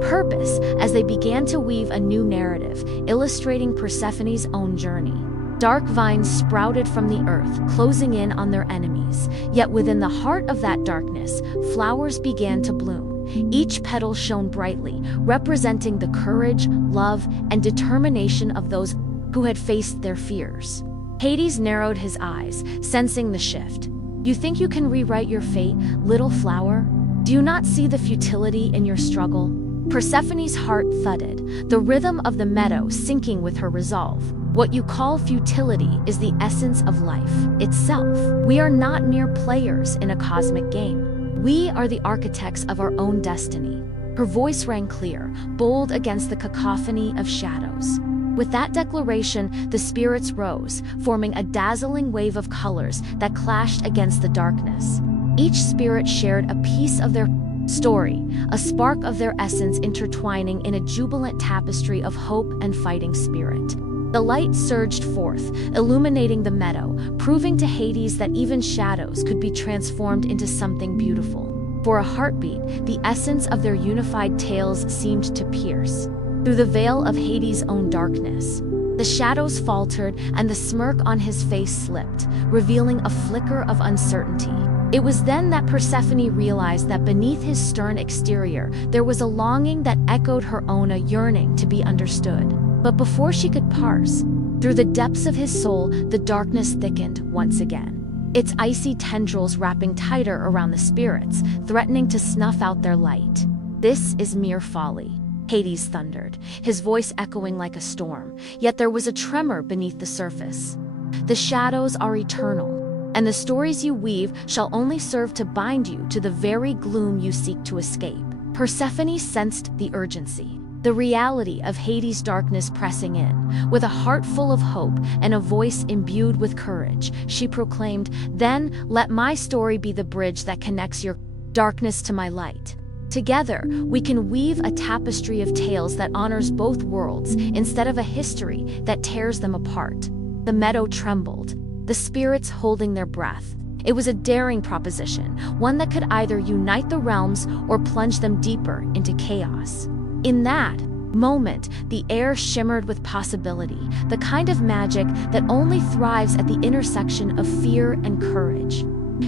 purpose as they began to weave a new narrative, illustrating Persephone's own journey. Dark vines sprouted from the earth, closing in on their enemies. Yet within the heart of that darkness, flowers began to bloom. Each petal shone brightly, representing the courage, love, and determination of those who had faced their fears. Hades narrowed his eyes, sensing the shift. You think you can rewrite your fate, little flower? Do you not see the futility in your struggle? Persephone's heart thudded, the rhythm of the meadow sinking with her resolve. What you call futility is the essence of life itself. We are not mere players in a cosmic game. We are the architects of our own destiny. Her voice rang clear, bold against the cacophony of shadows. With that declaration, the spirits rose, forming a dazzling wave of colors that clashed against the darkness. Each spirit shared a piece of their story, a spark of their essence intertwining in a jubilant tapestry of hope and fighting spirit. The light surged forth, illuminating the meadow, proving to Hades that even shadows could be transformed into something beautiful. For a heartbeat, the essence of their unified tales seemed to pierce through the veil of Hades' own darkness. The shadows faltered, and the smirk on his face slipped, revealing a flicker of uncertainty. It was then that Persephone realized that beneath his stern exterior, there was a longing that echoed her own, a yearning to be understood. But before she could parse, through the depths of his soul, the darkness thickened once again, its icy tendrils wrapping tighter around the spirits, threatening to snuff out their light. "This is mere folly," Hades thundered, his voice echoing like a storm, yet there was a tremor beneath the surface. "The shadows are eternal, and the stories you weave shall only serve to bind you to the very gloom you seek to escape." Persephone sensed the urgency, the reality of Hades' darkness pressing in. With a heart full of hope and a voice imbued with courage, she proclaimed, "Then let my story be the bridge that connects your darkness to my light. Together, we can weave a tapestry of tales that honors both worlds instead of a history that tears them apart." The meadow trembled, the spirits holding their breath. It was a daring proposition, one that could either unite the realms or plunge them deeper into chaos. In that moment, the air shimmered with possibility, the kind of magic that only thrives at the intersection of fear and courage.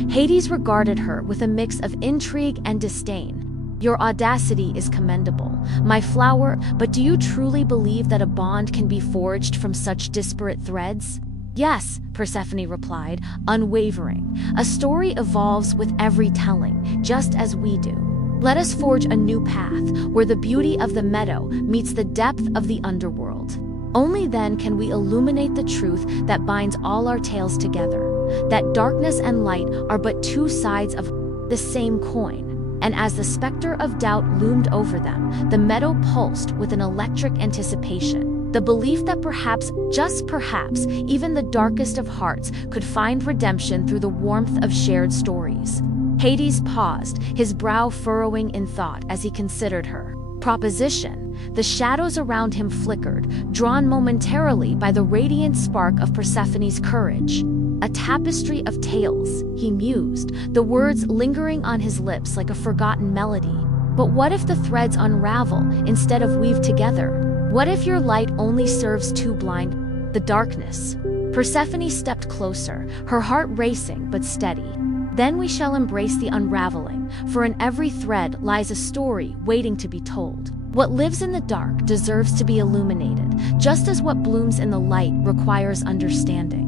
Hades regarded her with a mix of intrigue and disdain. "Your audacity is commendable, my flower, but do you truly believe that a bond can be forged from such disparate threads?" "Yes," Persephone replied, unwavering. "A story evolves with every telling, just as we do. Let us forge a new path, where the beauty of the meadow meets the depth of the underworld. Only then can we illuminate the truth that binds all our tales together, that darkness and light are but two sides of the same coin." And as the specter of doubt loomed over them, the meadow pulsed with an electric anticipation, the belief that perhaps, just perhaps, even the darkest of hearts could find redemption through the warmth of shared stories. Hades paused, his brow furrowing in thought as he considered her proposition. The shadows around him flickered, drawn momentarily by the radiant spark of Persephone's courage. "A tapestry of tales," he mused, the words lingering on his lips like a forgotten melody. "But what if the threads unravel instead of weave together? What if your light only serves to blind the darkness?" Persephone stepped closer, her heart racing but steady. "Then we shall embrace the unraveling, for in every thread lies a story waiting to be told. What lives in the dark deserves to be illuminated, just as what blooms in the light requires understanding.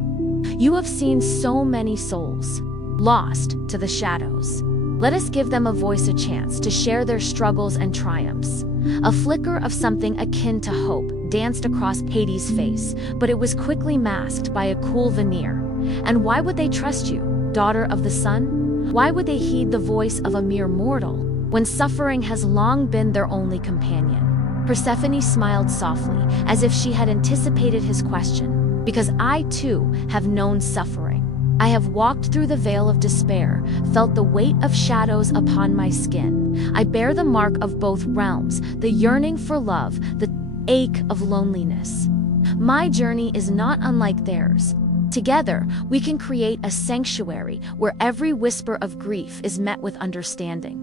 You have seen so many souls lost to the shadows. Let us give them a voice, a chance to share their struggles and triumphs." A flicker of something akin to hope danced across Hades' face, but it was quickly masked by a cool veneer. "And why would they trust you, daughter of the sun? Why would they heed the voice of a mere mortal, when suffering has long been their only companion?" Persephone smiled softly, as if she had anticipated his question. "Because I, too, have known suffering. I have walked through the veil of despair, felt the weight of shadows upon my skin. I bear the mark of both realms, the yearning for love, the ache of loneliness. My journey is not unlike theirs. Together, we can create a sanctuary where every whisper of grief is met with understanding."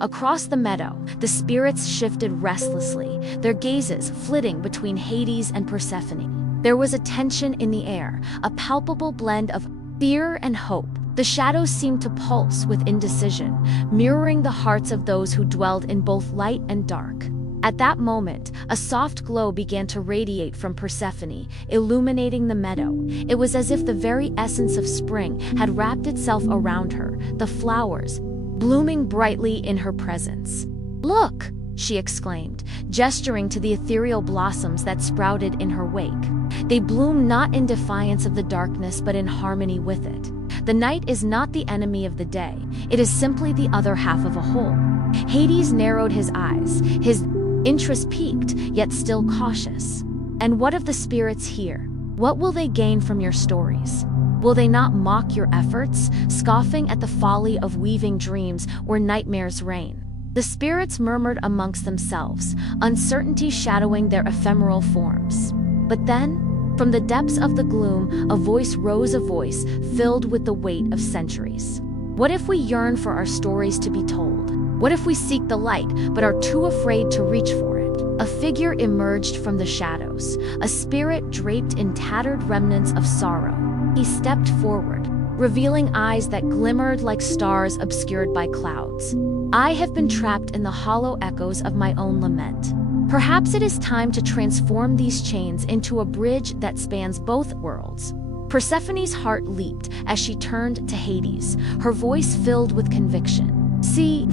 Across the meadow, the spirits shifted restlessly, their gazes flitting between Hades and Persephone. There was a tension in the air, a palpable blend of fear and hope. The shadows seemed to pulse with indecision, mirroring the hearts of those who dwelled in both light and dark. At that moment, a soft glow began to radiate from Persephone, illuminating the meadow. It was as if the very essence of spring had wrapped itself around her, the flowers blooming brightly in her presence. "Look!" she exclaimed, gesturing to the ethereal blossoms that sprouted in her wake. "They bloom not in defiance of the darkness but in harmony with it. The night is not the enemy of the day, it is simply the other half of a whole." Hades narrowed his eyes, his interest piqued, yet still cautious. And what of the spirits here? What will they gain from your stories? Will they not mock your efforts, scoffing at the folly of weaving dreams where nightmares reign? The spirits murmured amongst themselves, uncertainty shadowing their ephemeral forms. But then, from the depths of the gloom, a voice rose, a voice filled with the weight of centuries. What if we yearn for our stories to be told? What if we seek the light, but are too afraid to reach for it? A figure emerged from the shadows, a spirit draped in tattered remnants of sorrow. He stepped forward, revealing eyes that glimmered like stars obscured by clouds. I have been trapped in the hollow echoes of my own lament. Perhaps it is time to transform these chains into a bridge that spans both worlds. Persephone's heart leaped as she turned to Hades, her voice filled with conviction. See,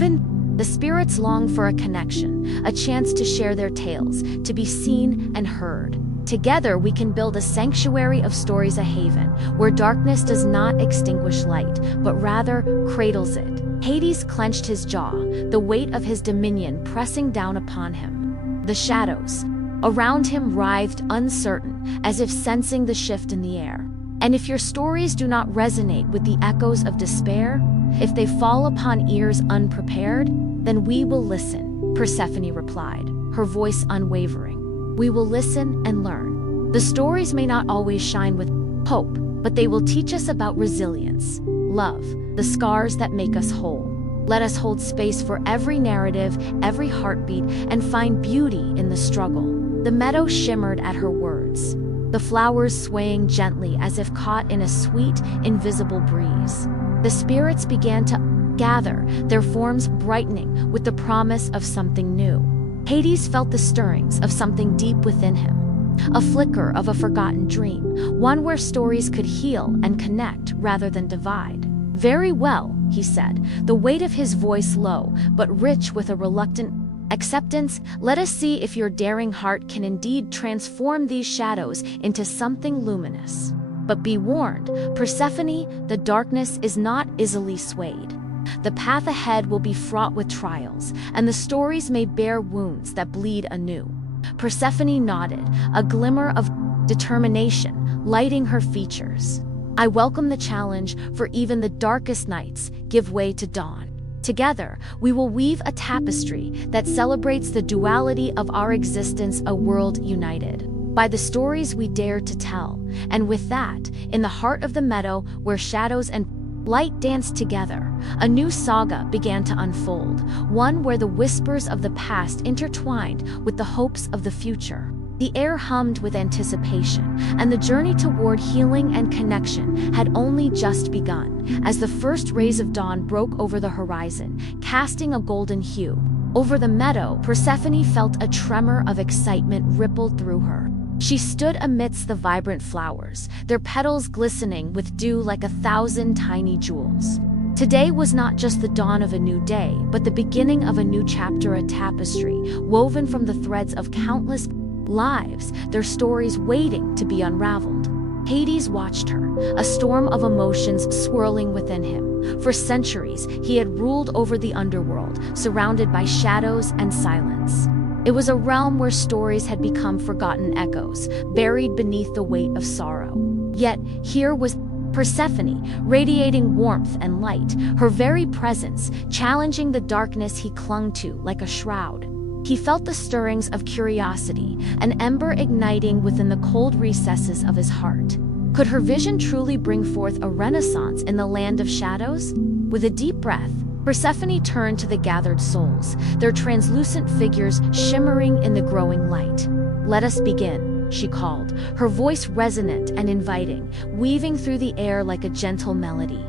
the spirits long for a connection, a chance to share their tales, to be seen and heard. Together we can build a sanctuary of stories, a haven, where darkness does not extinguish light, but rather cradles it. Hades clenched his jaw, the weight of his dominion pressing down upon him. The shadows around him writhed, uncertain, as if sensing the shift in the air. And if your stories do not resonate with the echoes of despair, if they fall upon ears unprepared, then we will listen, Persephone replied, her voice unwavering. We will listen and learn. The stories may not always shine with hope, but they will teach us about resilience, love, the scars that make us whole. Let us hold space for every narrative, every heartbeat, and find beauty in the struggle. The meadow shimmered at her words, the flowers swaying gently as if caught in a sweet, invisible breeze. The spirits began to gather, their forms brightening with the promise of something new. Hades felt the stirrings of something deep within him, a flicker of a forgotten dream, one where stories could heal and connect rather than divide. Very well, he said, the weight of his voice low, but rich with a reluctant acceptance. Let us see if your daring heart can indeed transform these shadows into something luminous. But be warned, Persephone, the darkness is not easily swayed. The path ahead will be fraught with trials, and the stories may bear wounds that bleed anew. Persephone nodded, a glimmer of determination lighting her features. I welcome the challenge, for even the darkest nights give way to dawn. Together, we will weave a tapestry that celebrates the duality of our existence, a world united by the stories we dare to tell. And with that, in the heart of the meadow where shadows and light danced together, a new saga began to unfold, one where the whispers of the past intertwined with the hopes of the future. The air hummed with anticipation, and the journey toward healing and connection had only just begun, as the first rays of dawn broke over the horizon, casting a golden hue. Over the meadow, Persephone felt a tremor of excitement ripple through her. She stood amidst the vibrant flowers, their petals glistening with dew like 1,000 tiny jewels. Today was not just the dawn of a new day, but the beginning of a new chapter, a tapestry woven from the threads of countless lives, their stories waiting to be unraveled. Hades watched her, a storm of emotions swirling within him. For centuries, he had ruled over the underworld, surrounded by shadows and silence. It was a realm where stories had become forgotten echoes, buried beneath the weight of sorrow. Yet, here was Persephone, radiating warmth and light, her very presence challenging the darkness he clung to like a shroud. He felt the stirrings of curiosity, an ember igniting within the cold recesses of his heart. Could her vision truly bring forth a renaissance in the land of shadows? With a deep breath, Persephone turned to the gathered souls, their translucent figures shimmering in the growing light. Let us begin, she called, her voice resonant and inviting, weaving through the air like a gentle melody.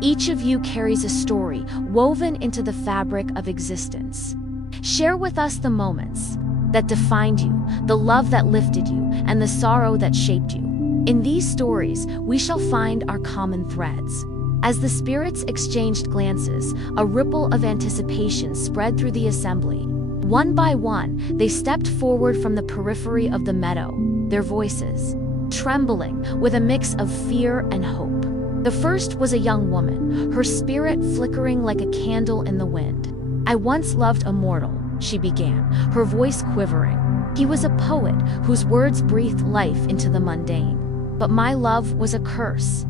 Each of you carries a story woven into the fabric of existence. Share with us the moments that defined you, the love that lifted you, and the sorrow that shaped you. In these stories, we shall find our common threads. As the spirits exchanged glances, a ripple of anticipation spread through the assembly. One by one, they stepped forward from the periphery of the meadow, their voices trembling with a mix of fear and hope. The first was a young woman, her spirit flickering like a candle in the wind. I once loved a mortal, she began, her voice quivering. He was a poet whose words breathed life into the mundane. But my love was a curse.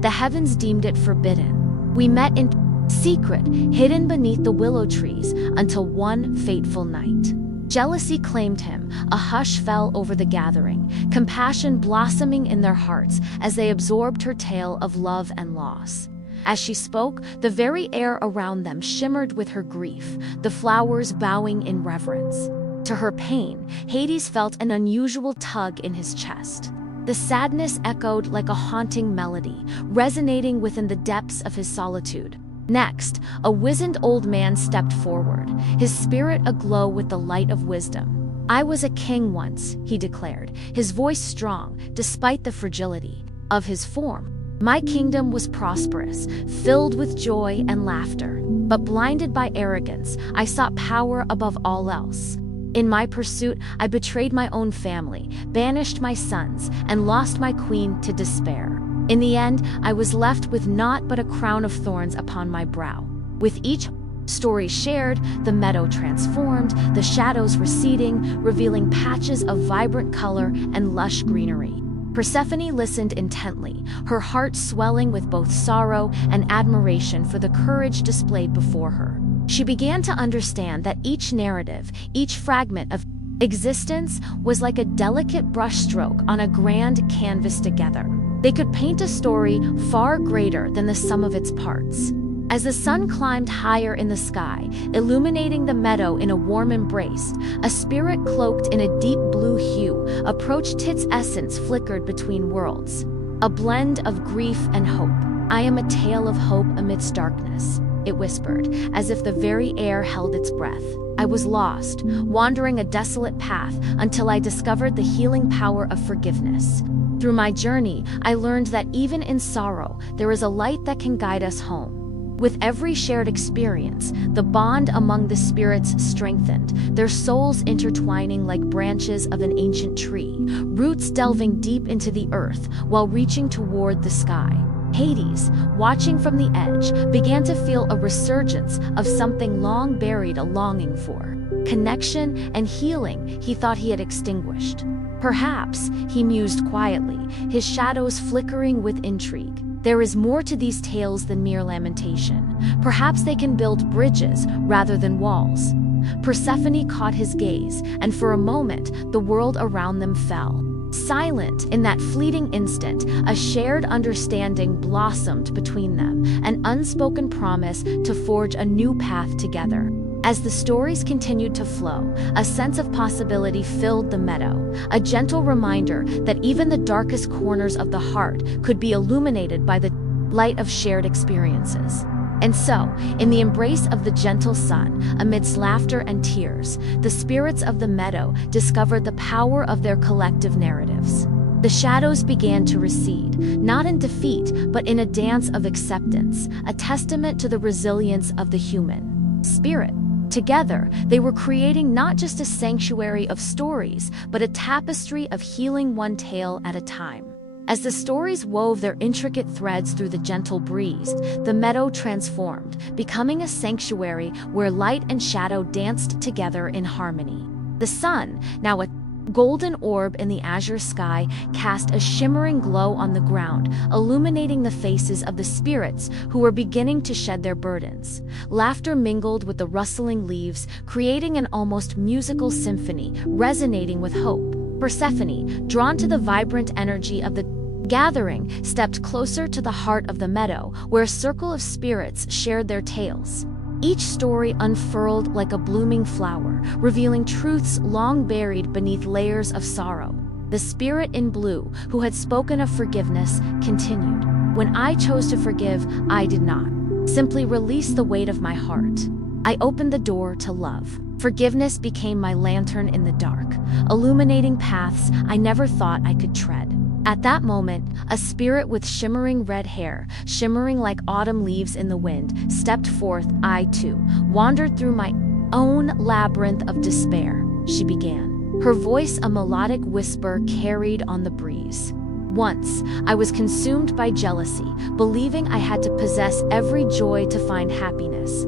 The heavens deemed it forbidden. We met in secret, hidden beneath the willow trees, until one fateful night. Jealousy claimed him, a hush fell over the gathering, compassion blossoming in their hearts as they absorbed her tale of love and loss. As she spoke, the very air around them shimmered with her grief, the flowers bowing in reverence. To her pain, Hades felt an unusual tug in his chest. The sadness echoed like a haunting melody, resonating within the depths of his solitude. Next, a wizened old man stepped forward, his spirit aglow with the light of wisdom. "I was a king once," he declared, his voice strong, despite the fragility of his form. "My kingdom was prosperous, filled with joy and laughter. But blinded by arrogance, I sought power above all else. In my pursuit, I betrayed my own family, banished my sons, and lost my queen to despair. In the end, I was left with naught but a crown of thorns upon my brow." With each story shared, the meadow transformed, the shadows receding, revealing patches of vibrant color and lush greenery. Persephone listened intently, her heart swelling with both sorrow and admiration for the courage displayed before her. She began to understand that each narrative, each fragment of existence, was like a delicate brushstroke on a grand canvas together. They could paint a story far greater than the sum of its parts. As the sun climbed higher in the sky, illuminating the meadow in a warm embrace, a spirit cloaked in a deep blue hue approached. Its essence flickered between worlds, a blend of grief and hope. "I am a tale of hope amidst darkness," it whispered, as if the very air held its breath. "I was lost, wandering a desolate path until I discovered the healing power of forgiveness. Through my journey, I learned that even in sorrow, there is a light that can guide us home." With every shared experience, the bond among the spirits strengthened, their souls intertwining like branches of an ancient tree, roots delving deep into the earth while reaching toward the sky. Hades, watching from the edge, began to feel a resurgence of something long buried, a longing for connection and healing he thought he had extinguished. Perhaps, he mused quietly, his shadows flickering with intrigue, there is more to these tales than mere lamentation. Perhaps they can build bridges rather than walls. Persephone caught his gaze, and for a moment, the world around them fell. Silent in that fleeting instant, a shared understanding blossomed between them, an unspoken promise to forge a new path together. As the stories continued to flow, a sense of possibility filled the meadow, a gentle reminder that even the darkest corners of the heart could be illuminated by the light of shared experiences. And so, in the embrace of the gentle sun, amidst laughter and tears, the spirits of the meadow discovered the power of their collective narratives. The shadows began to recede, not in defeat, but in a dance of acceptance, a testament to the resilience of the human spirit. Together, they were creating not just a sanctuary of stories, but a tapestry of healing, one tale at a time. As the stories wove their intricate threads through the gentle breeze, the meadow transformed, becoming a sanctuary where light and shadow danced together in harmony. The sun, now a golden orb in the azure sky, cast a shimmering glow on the ground, illuminating the faces of the spirits who were beginning to shed their burdens. Laughter mingled with the rustling leaves, creating an almost musical symphony, resonating with hope. Persephone, drawn to the vibrant energy of the gathering, stepped closer to the heart of the meadow, where a circle of spirits shared their tales. Each story unfurled like a blooming flower, revealing truths long buried beneath layers of sorrow. The spirit in blue, who had spoken of forgiveness, continued. "When I chose to forgive, I did not simply release the weight of my heart. I opened the door to love. Forgiveness became my lantern in the dark, illuminating paths I never thought I could tread." At that moment, a spirit with shimmering red hair, shimmering like autumn leaves in the wind, stepped forth. "I, too, wandered through my own labyrinth of despair," she began, her voice a melodic whisper carried on the breeze. "Once, I was consumed by jealousy, believing I had to possess every joy to find happiness.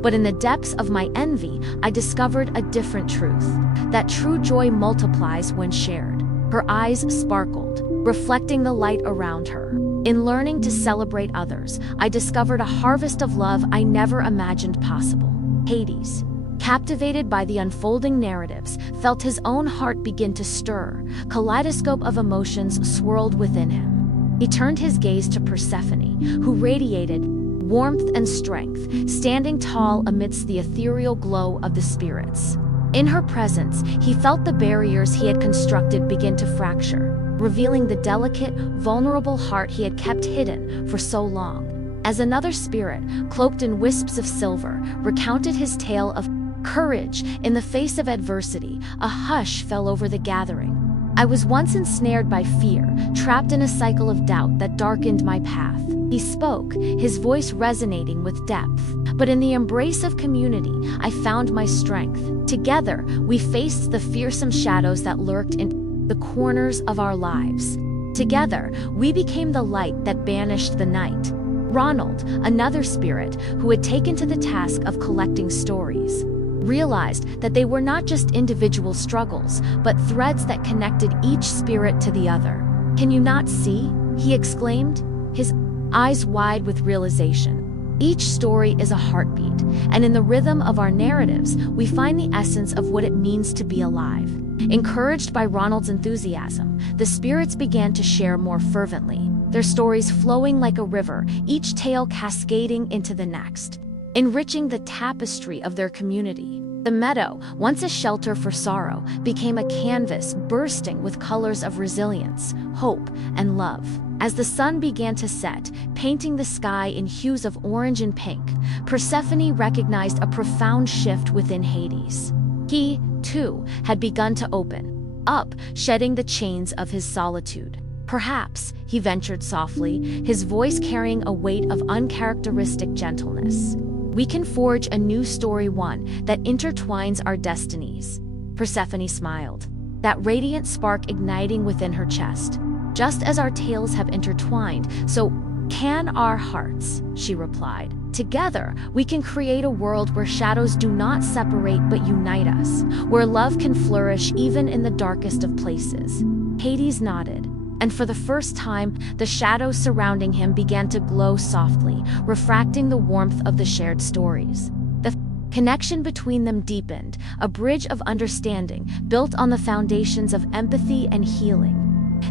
But in the depths of my envy, I discovered a different truth, that true joy multiplies when shared. Her eyes sparkled, reflecting the light around her. In learning to celebrate others, I discovered a harvest of love I never imagined possible. Hades, captivated by the unfolding narratives, felt his own heart begin to stir. Kaleidoscope of emotions swirled within him. He turned his gaze to Persephone, who radiated warmth and strength, standing tall amidst the ethereal glow of the spirits. In her presence, he felt the barriers he had constructed begin to fracture, revealing the delicate, vulnerable heart he had kept hidden for so long. As another spirit, cloaked in wisps of silver, recounted his tale of courage in the face of adversity, a hush fell over the gathering. I was once ensnared by fear, trapped in a cycle of doubt that darkened my path. He spoke, his voice resonating with depth. But in the embrace of community, I found my strength. Together, we faced the fearsome shadows that lurked in the corners of our lives. Together, we became the light that banished the night. Ronald, another spirit who had taken to the task of collecting stories, realized that they were not just individual struggles, but threads that connected each spirit to the other. "Can you not see?" he exclaimed, his eyes wide with realization. Each story is a heartbeat, and in the rhythm of our narratives, we find the essence of what it means to be alive. Encouraged by Ronald's enthusiasm, the spirits began to share more fervently, their stories flowing like a river, each tale cascading into the next, enriching the tapestry of their community. The meadow, once a shelter for sorrow, became a canvas bursting with colors of resilience, hope, and love. As the sun began to set, painting the sky in hues of orange and pink, Persephone recognized a profound shift within Hades. He, too, had begun to open up, shedding the chains of his solitude. "Perhaps," he ventured softly, his voice carrying a weight of uncharacteristic gentleness, "we can forge a new story, one that intertwines our destinies." Persephone smiled, that radiant spark igniting within her chest. "Just as our tales have intertwined, so can our hearts," she replied. "Together, we can create a world where shadows do not separate but unite us, where love can flourish even in the darkest of places." Hades nodded, and for the first time, the shadows surrounding him began to glow softly, refracting the warmth of the shared stories. The connection between them deepened, a bridge of understanding built on the foundations of empathy and healing.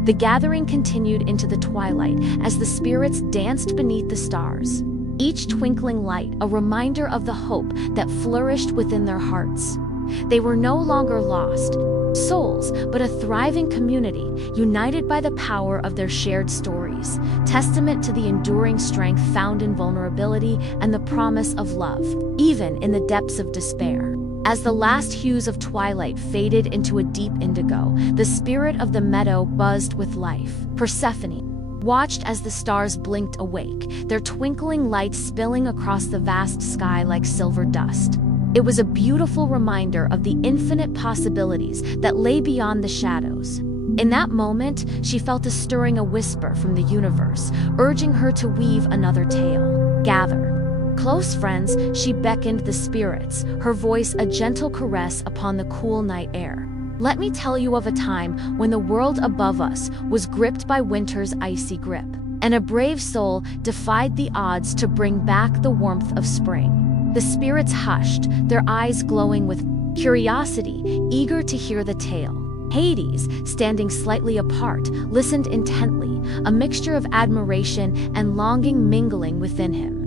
The gathering continued into the twilight as the spirits danced beneath the stars, each twinkling light a reminder of the hope that flourished within their hearts. They were no longer lost souls, but a thriving community, united by the power of their shared stories, testament to the enduring strength found in vulnerability and the promise of love, even in the depths of despair. As the last hues of twilight faded into a deep indigo, the spirit of the meadow buzzed with life. Persephone watched as the stars blinked awake, their twinkling light spilling across the vast sky like silver dust. It was a beautiful reminder of the infinite possibilities that lay beyond the shadows. In that moment, she felt a stirring, a whisper from the universe, urging her to weave another tale. "Gather close, friends," she beckoned the spirits, her voice a gentle caress upon the cool night air. "Let me tell you of a time when the world above us was gripped by winter's icy grip, and a brave soul defied the odds to bring back the warmth of spring." The spirits hushed, their eyes glowing with curiosity, eager to hear the tale. Hades, standing slightly apart, listened intently, a mixture of admiration and longing mingling within him.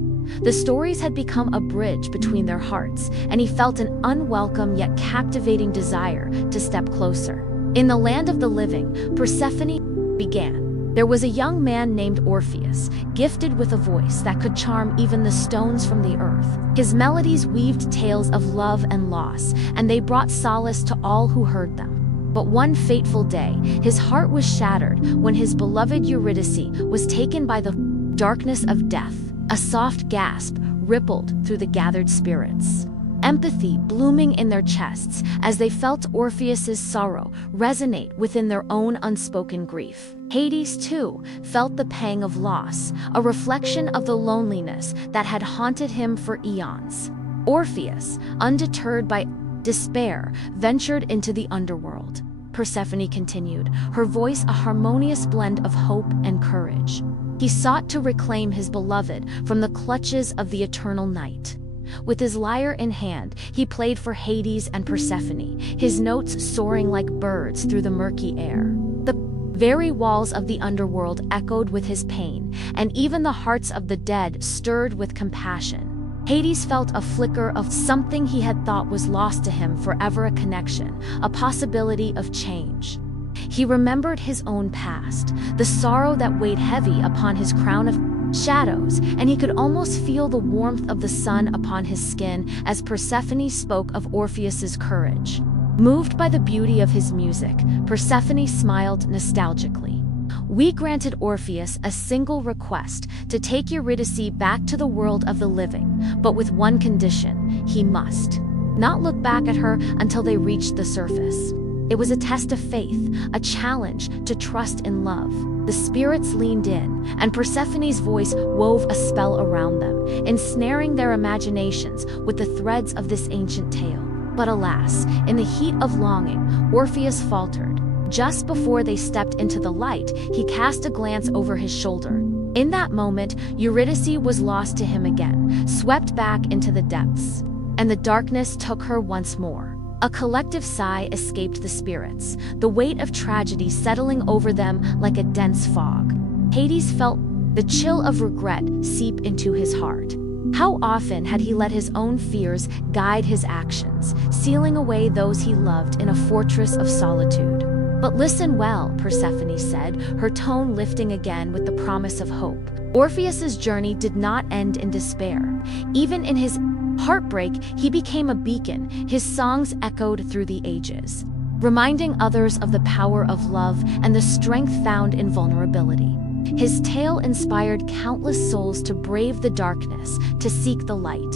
The stories had become a bridge between their hearts, and he felt an unwelcome yet captivating desire to step closer. In the land of the living, Persephone began. There was a young man named Orpheus, gifted with a voice that could charm even the stones from the earth. His melodies weaved tales of love and loss, and they brought solace to all who heard them. But one fateful day, his heart was shattered when his beloved Eurydice was taken by the darkness of death. A soft gasp rippled through the gathered spirits, empathy blooming in their chests as they felt Orpheus's sorrow resonate within their own unspoken grief. Hades, too, felt the pang of loss, a reflection of the loneliness that had haunted him for eons. Orpheus, undeterred by despair, ventured into the underworld. Persephone continued, her voice a harmonious blend of hope and courage. He sought to reclaim his beloved from the clutches of the eternal night. With his lyre in hand, he played for Hades and Persephone, his notes soaring like birds through the murky air. The very walls of the underworld echoed with his pain, and even the hearts of the dead stirred with compassion. Hades felt a flicker of something he had thought was lost to him forever, a connection, a possibility of change. He remembered his own past, the sorrow that weighed heavy upon his crown of shadows, and he could almost feel the warmth of the sun upon his skin as Persephone spoke of Orpheus's courage. Moved by the beauty of his music, Persephone smiled nostalgically. We granted Orpheus a single request, to take Eurydice back to the world of the living, but with one condition: he must not look back at her until they reached the surface. It was a test of faith, a challenge to trust in love. The spirits leaned in, and Persephone's voice wove a spell around them, ensnaring their imaginations with the threads of this ancient tale. But alas, in the heat of longing, Orpheus faltered. Just before they stepped into the light, he cast a glance over his shoulder. In that moment, Eurydice was lost to him again, swept back into the depths. And the darkness took her once more. A collective sigh escaped the spirits, the weight of tragedy settling over them like a dense fog. Hades felt the chill of regret seep into his heart. How often had he let his own fears guide his actions, sealing away those he loved in a fortress of solitude? But listen well, Persephone said, her tone lifting again with the promise of hope. Orpheus's journey did not end in despair. Even in his heartbreak, he became a beacon. His songs echoed through the ages, reminding others of the power of love and the strength found in vulnerability. His tale inspired countless souls to brave the darkness, to seek the light,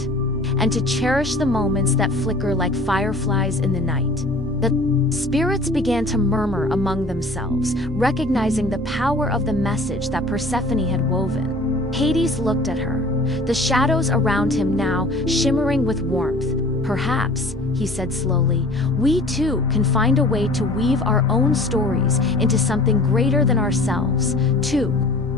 and to cherish the moments that flicker like fireflies in the night. The spirits began to murmur among themselves, recognizing the power of the message that Persephone had woven. Hades looked at her, the shadows around him now shimmering with warmth. Perhaps, he said slowly, we too can find a way to weave our own stories into something greater than ourselves, to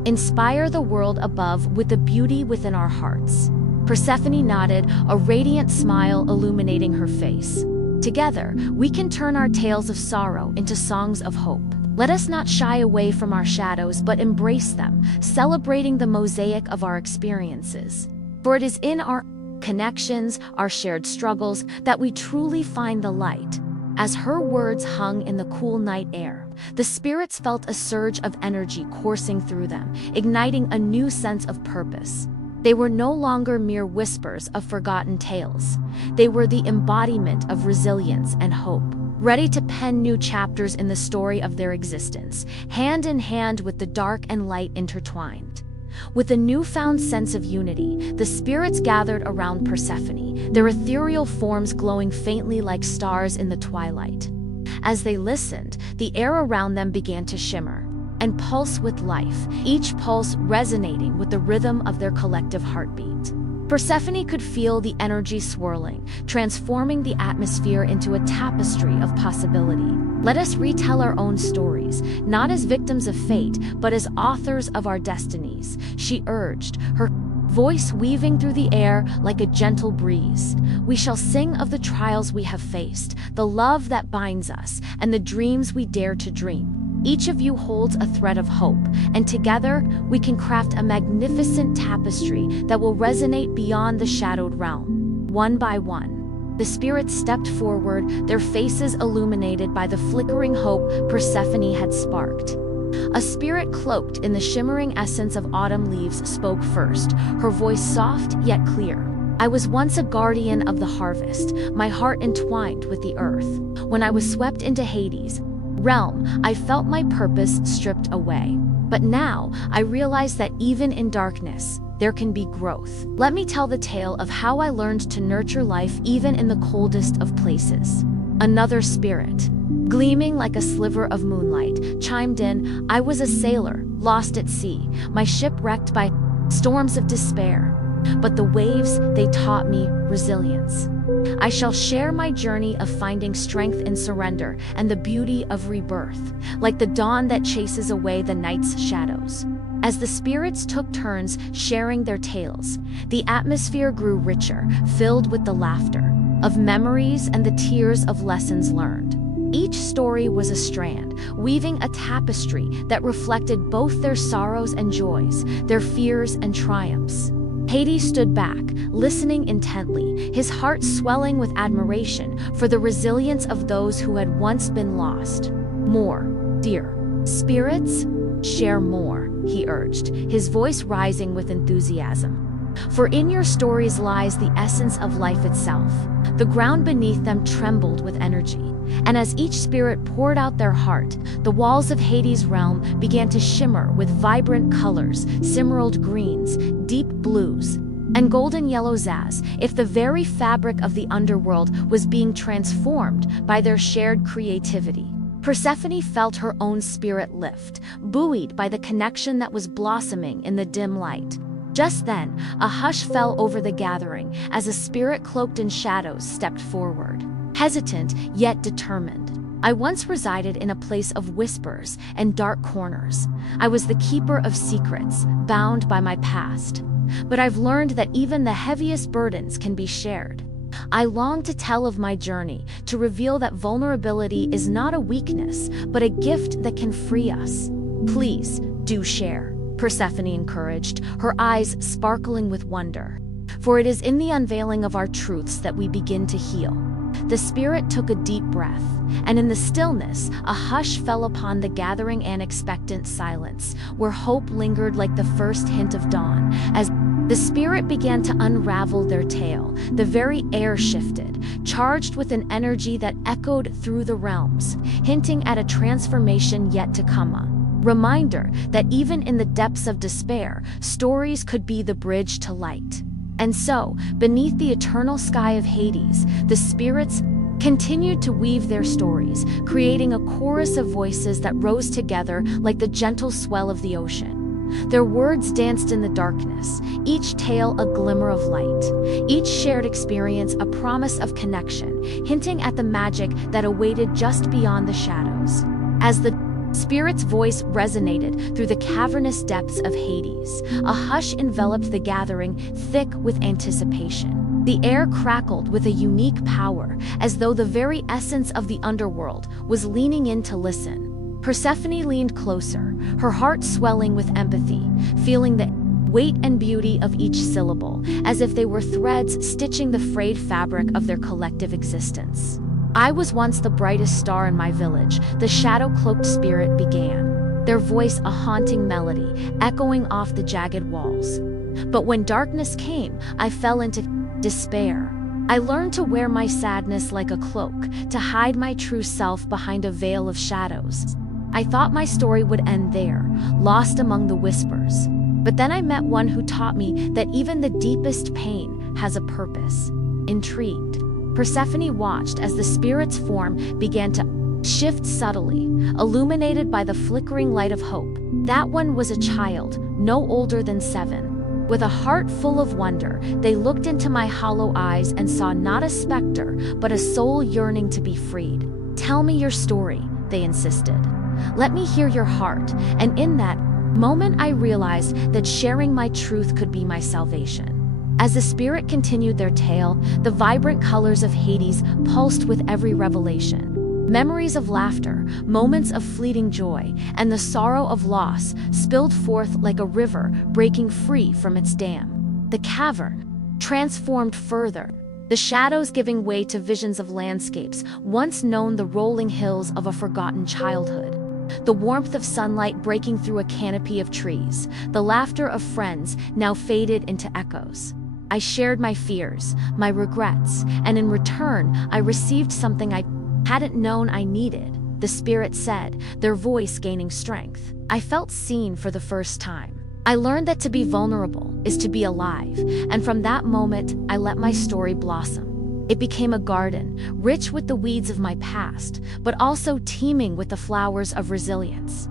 inspire the world above with the beauty within our hearts. Persephone nodded, a radiant smile illuminating her face. Together, we can turn our tales of sorrow into songs of hope. Let us not shy away from our shadows but embrace them, celebrating the mosaic of our experiences. For it is in our connections, our shared struggles, that we truly find the light. As her words hung in the cool night air, the spirits felt a surge of energy coursing through them, igniting a new sense of purpose. They were no longer mere whispers of forgotten tales. They were the embodiment of resilience and hope, ready to pen new chapters in the story of their existence, hand in hand with the dark and light intertwined. With a newfound sense of unity, the spirits gathered around Persephone, their ethereal forms glowing faintly like stars in the twilight. As they listened, the air around them began to shimmer and pulse with life, each pulse resonating with the rhythm of their collective heartbeat. Persephone could feel the energy swirling, transforming the atmosphere into a tapestry of possibility. Let us retell our own stories, not as victims of fate, but as authors of our destinies, she urged, her voice weaving through the air like a gentle breeze. We shall sing of the trials we have faced, the love that binds us, and the dreams we dare to dream. Each of you holds a thread of hope, and together we can craft a magnificent tapestry that will resonate beyond the shadowed realm. One by one, the spirits stepped forward, their faces illuminated by the flickering hope Persephone had sparked. A spirit cloaked in the shimmering essence of autumn leaves spoke first, her voice soft yet clear. I was once a guardian of the harvest, my heart entwined with the earth. When I was swept into Hades' realm, I felt my purpose stripped away. But now, I realize that even in darkness, there can be growth. Let me tell the tale of how I learned to nurture life even in the coldest of places. Another spirit, gleaming like a sliver of moonlight, chimed in. I was a sailor, lost at sea, my ship wrecked by storms of despair. but the waves, they taught me resilience. I shall share my journey of finding strength in surrender and the beauty of rebirth, like the dawn that chases away the night's shadows. As the spirits took turns sharing their tales, the atmosphere grew richer, filled with the laughter of memories and the tears of lessons learned. Each story was a strand, weaving a tapestry that reflected both their sorrows and joys, their fears and triumphs. Hades stood back, listening intently, his heart swelling with admiration for the resilience of those who had once been lost. More, dear spirits, share more, he urged, his voice rising with enthusiasm. For in your stories lies the essence of life itself. The ground beneath them trembled with energy, and as each spirit poured out their heart, the walls of Hades' realm began to shimmer with vibrant colors, emerald greens, deep blues, and golden yellow zaz, if the very fabric of the underworld was being transformed by their shared creativity. Persephone felt her own spirit lift, buoyed by the connection that was blossoming in the dim light. Just then, a hush fell over the gathering as a spirit cloaked in shadows stepped forward. Hesitant, yet determined. I once resided in a place of whispers and dark corners. I was the keeper of secrets, bound by my past. But I've learned that even the heaviest burdens can be shared. I long to tell of my journey, to reveal that vulnerability is not a weakness, but a gift that can free us. Please, do share, Persephone encouraged, her eyes sparkling with wonder. For it is in the unveiling of our truths that we begin to heal. The spirit took a deep breath, and in the stillness, a hush fell upon the gathering and expectant silence, where hope lingered like the first hint of dawn. As the spirit began to unravel their tale, the very air shifted, charged with an energy that echoed through the realms, hinting at a transformation yet to come. A reminder that even in the depths of despair, stories could be the bridge to light. And so, beneath the eternal sky of Hades, the spirits continued to weave their stories, creating a chorus of voices that rose together like the gentle swell of the ocean. Their words danced in the darkness, each tale a glimmer of light, each shared experience a promise of connection, hinting at the magic that awaited just beyond the shadows. As the spirit's voice resonated through the cavernous depths of Hades, a hush enveloped the gathering, thick with anticipation. The air crackled with a unique power, as though the very essence of the underworld was leaning in to listen. Persephone leaned closer, her heart swelling with empathy, feeling the weight and beauty of each syllable, as if they were threads stitching the frayed fabric of their collective existence. I was once the brightest star in my village, the shadow-cloaked spirit began, their voice a haunting melody, echoing off the jagged walls. But when darkness came, I fell into despair. I learned to wear my sadness like a cloak, to hide my true self behind a veil of shadows. I thought my story would end there, lost among the whispers. But then I met one who taught me that even the deepest pain has a purpose. Intrigued, Persephone watched as the spirit's form began to shift subtly, illuminated by the flickering light of hope. That one was a child, no older than 7. With a heart full of wonder, they looked into my hollow eyes and saw not a specter, but a soul yearning to be freed. "Tell me your story," they insisted. "Let me hear your heart," and in that moment I realized that sharing my truth could be my salvation. As the spirit continued their tale, the vibrant colors of Hades pulsed with every revelation. Memories of laughter, moments of fleeting joy, and the sorrow of loss spilled forth like a river breaking free from its dam. The cavern transformed further, the shadows giving way to visions of landscapes once known, the rolling hills of a forgotten childhood. The warmth of sunlight breaking through a canopy of trees, the laughter of friends now faded into echoes. I shared my fears, my regrets, and in return, I received something I hadn't known I needed, the spirit said, their voice gaining strength. I felt seen for the first time. I learned that to be vulnerable is to be alive, and from that moment, I let my story blossom. It became a garden, rich with the weeds of my past, but also teeming with the flowers of resilience.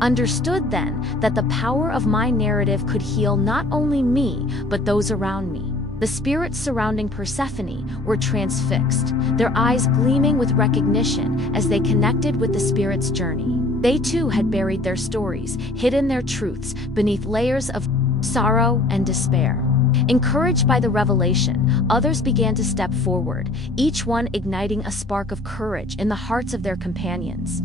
Understood then that the power of my narrative could heal not only me, but those around me. The spirits surrounding Persephone were transfixed, their eyes gleaming with recognition as they connected with the spirit's journey. They too had buried their stories, hidden their truths beneath layers of sorrow and despair. Encouraged by the revelation, others began to step forward, each one igniting a spark of courage in the hearts of their companions.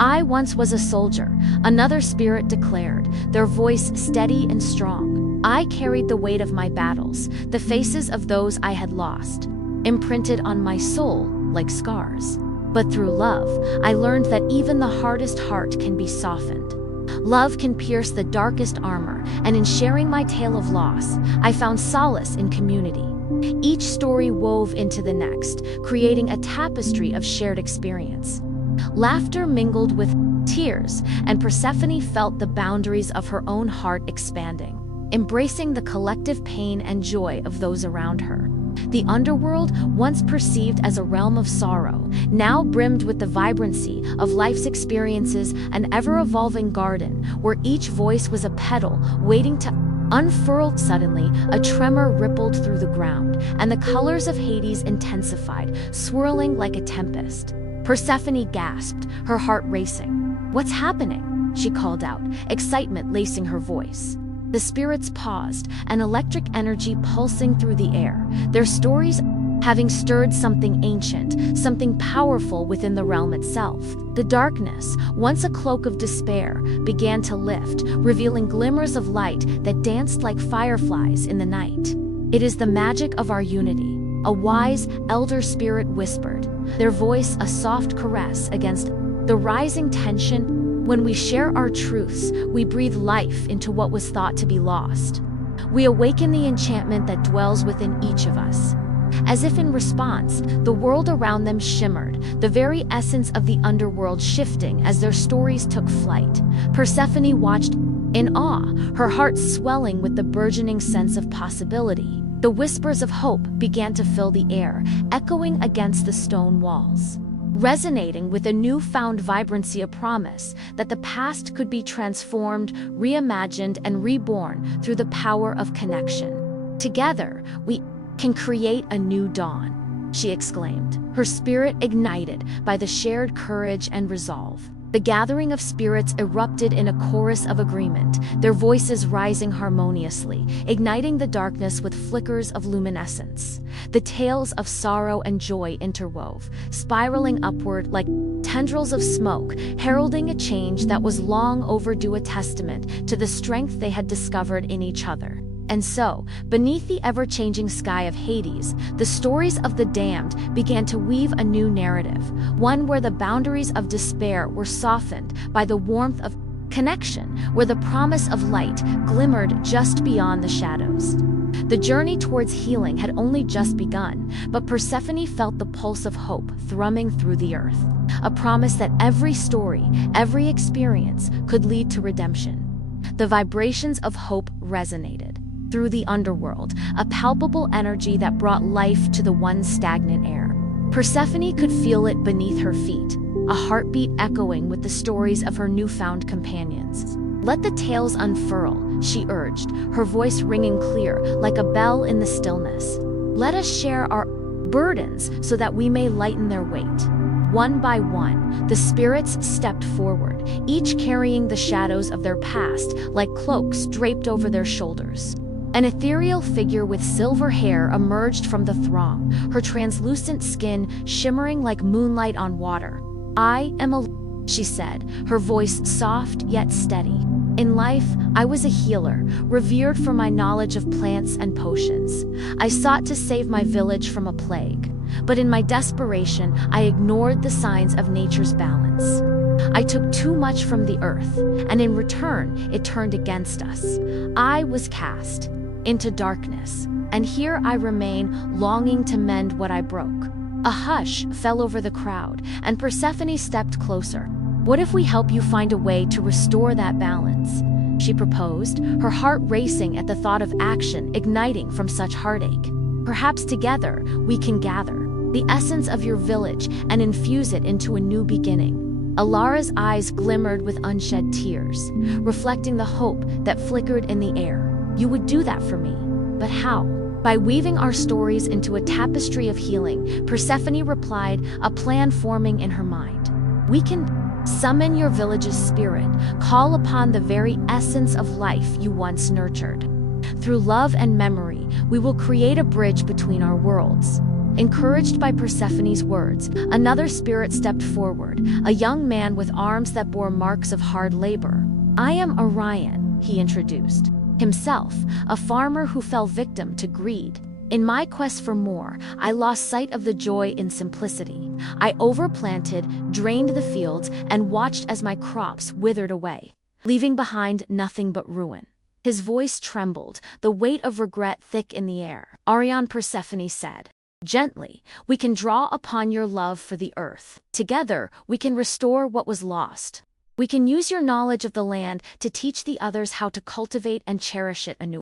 "I once was a soldier," another spirit declared, their voice steady and strong. "I carried the weight of my battles, the faces of those I had lost, imprinted on my soul like scars. But through love, I learned that even the hardest heart can be softened. Love can pierce the darkest armor, and in sharing my tale of loss, I found solace in community." Each story wove into the next, creating a tapestry of shared experience. Laughter mingled with tears, and Persephone felt the boundaries of her own heart expanding, embracing the collective pain and joy of those around her. The underworld, once perceived as a realm of sorrow, now brimmed with the vibrancy of life's experiences, an ever-evolving garden where each voice was a petal waiting to unfurl. Suddenly, a tremor rippled through the ground, and the colors of Hades intensified, swirling like a tempest. Persephone gasped, her heart racing. "What's happening?" she called out, excitement lacing her voice. The spirits paused, an electric energy pulsing through the air, their stories having stirred something ancient, something powerful within the realm itself. The darkness, once a cloak of despair, began to lift, revealing glimmers of light that danced like fireflies in the night. "It is the magic of our unity," a wise, elder spirit whispered, their voice a soft caress against the rising tension. "When we share our truths, we breathe life into what was thought to be lost. We awaken the enchantment that dwells within each of us." As if in response, the world around them shimmered, the very essence of the underworld shifting as their stories took flight. Persephone watched in awe, her heart swelling with the burgeoning sense of possibility. The whispers of hope began to fill the air, echoing against the stone walls, resonating with a newfound vibrancy, a promise that the past could be transformed, reimagined, and reborn through the power of connection. "Together, we can create a new dawn," she exclaimed, her spirit ignited by the shared courage and resolve. The gathering of spirits erupted in a chorus of agreement, their voices rising harmoniously, igniting the darkness with flickers of luminescence. The tales of sorrow and joy interwove, spiraling upward like tendrils of smoke, heralding a change that was long overdue, a testament to the strength they had discovered in each other. And so, beneath the ever-changing sky of Hades, the stories of the damned began to weave a new narrative, one where the boundaries of despair were softened by the warmth of connection, where the promise of light glimmered just beyond the shadows. The journey towards healing had only just begun, but Persephone felt the pulse of hope thrumming through the earth, a promise that every story, every experience could lead to redemption. The vibrations of hope resonated through the underworld, a palpable energy that brought life to the once stagnant air. Persephone could feel it beneath her feet, a heartbeat echoing with the stories of her newfound companions. "Let the tales unfurl," she urged, her voice ringing clear like a bell in the stillness. "Let us share our burdens so that we may lighten their weight." One by one, the spirits stepped forward, each carrying the shadows of their past like cloaks draped over their shoulders. An ethereal figure with silver hair emerged from the throng, her translucent skin shimmering like moonlight on water. "I am a," she said, her voice soft yet steady. "In life, I was a healer, revered for my knowledge of plants and potions. I sought to save my village from a plague. But in my desperation, I ignored the signs of nature's balance. I took too much from the earth, and in return, it turned against us. I was cast into darkness, and here I remain, longing to mend what I broke." A hush fell over the crowd, and Persephone stepped closer. "What if we help you find a way to restore that balance?" she proposed, her heart racing at the thought of action igniting from such heartache. "Perhaps together we can gather the essence of your village and infuse it into a new beginning, Alara's eyes glimmered with unshed tears, reflecting the hope that flickered in the air. "You would do that for me. But how?" "By weaving our stories into a tapestry of healing," Persephone replied, a plan forming in her mind. "We can summon your village's spirit, call upon the very essence of life you once nurtured. Through love and memory, we will create a bridge between our worlds." Encouraged by Persephone's words, another spirit stepped forward, a young man with arms that bore marks of hard labor. "I am Orion," he introduced himself, a farmer who fell victim to greed. "In my quest for more, I lost sight of the joy in simplicity. I overplanted, drained the fields, and watched as my crops withered away, leaving behind nothing but ruin." His voice trembled, the weight of regret thick in the air. "Orion," Persephone said gently, "we can draw upon your love for the earth. Together, we can restore what was lost. We can use your knowledge of the land to teach the others how to cultivate and cherish it anew.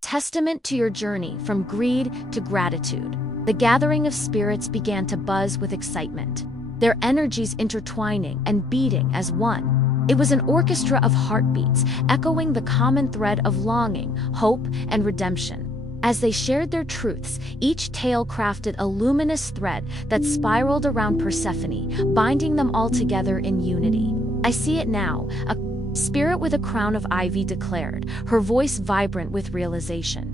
Testament to your journey from greed to gratitude." The gathering of spirits began to buzz with excitement, their energies intertwining and beating as one. It was an orchestra of heartbeats, echoing the common thread of longing, hope, and redemption. As they shared their truths, each tale crafted a luminous thread that spiraled around Persephone, binding them all together in unity. "I see it now," a spirit with a crown of ivy declared, her voice vibrant with realization.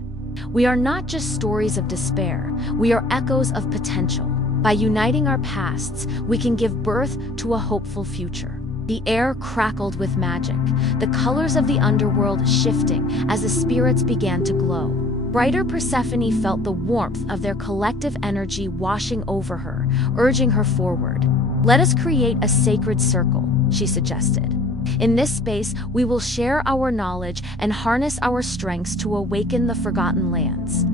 "We are not just stories of despair, we are echoes of potential. By uniting our pasts, we can give birth to a hopeful future." The air crackled with magic, the colors of the underworld shifting as the spirits began to glow. Brighter Persephone felt the warmth of their collective energy washing over her, urging her forward. "Let us create a sacred circle," she suggested. "In this space, we will share our knowledge and harness our strengths to awaken the forgotten lands.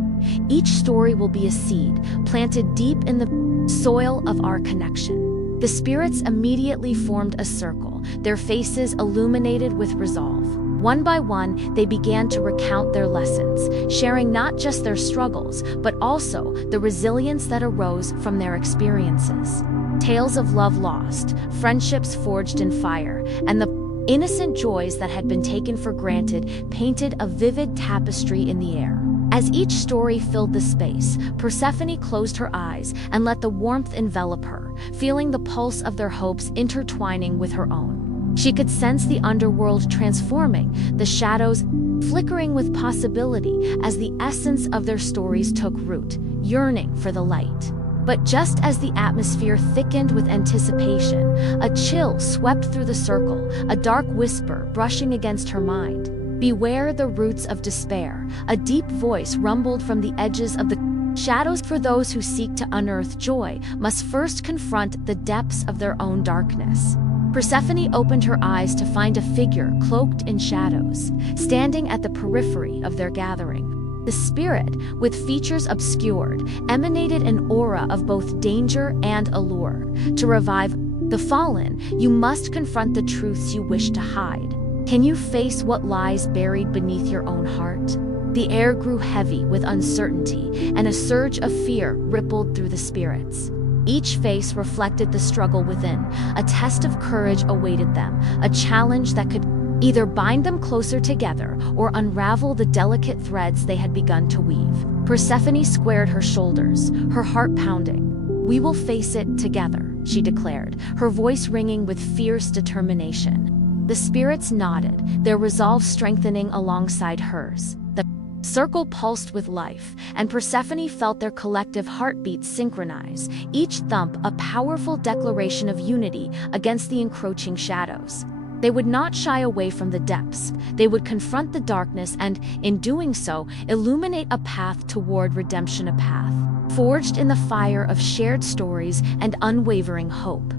Each story will be a seed, planted deep in the soil of our connection." The spirits immediately formed a circle, their faces illuminated with resolve. One by one, they began to recount their lessons, sharing not just their struggles, but also the resilience that arose from their experiences. Tales of love lost, friendships forged in fire, and the innocent joys that had been taken for granted painted a vivid tapestry in the air. As each story filled the space, Persephone closed her eyes and let the warmth envelop her, feeling the pulse of their hopes intertwining with her own. She could sense the underworld transforming, the shadows flickering with possibility as the essence of their stories took root, yearning for the light. But just as the atmosphere thickened with anticipation, a chill swept through the circle, a dark whisper brushing against her mind. "Beware the roots of despair," a deep voice rumbled from the edges of the shadows. "For those who seek to unearth joy must first confront the depths of their own darkness." Persephone opened her eyes to find a figure cloaked in shadows, standing at the periphery of their gathering. The spirit, with features obscured, emanated an aura of both danger and allure. "To revive the fallen, you must confront the truths you wish to hide. Can you face what lies buried beneath your own heart?" The air grew heavy with uncertainty, and a surge of fear rippled through the spirits. Each face reflected the struggle within. A test of courage awaited them, a challenge that could either bind them closer together or unravel the delicate threads they had begun to weave. Persephone squared her shoulders, her heart pounding. "We will face it together," she declared, her voice ringing with fierce determination. The spirits nodded, their resolve strengthening alongside hers. The circle pulsed with life, and Persephone felt their collective heartbeats synchronize, each thump a powerful declaration of unity against the encroaching shadows. They would not shy away from the depths. They would confront the darkness and, in doing so, illuminate a path toward redemption, a path forged in the fire of shared stories and unwavering hope.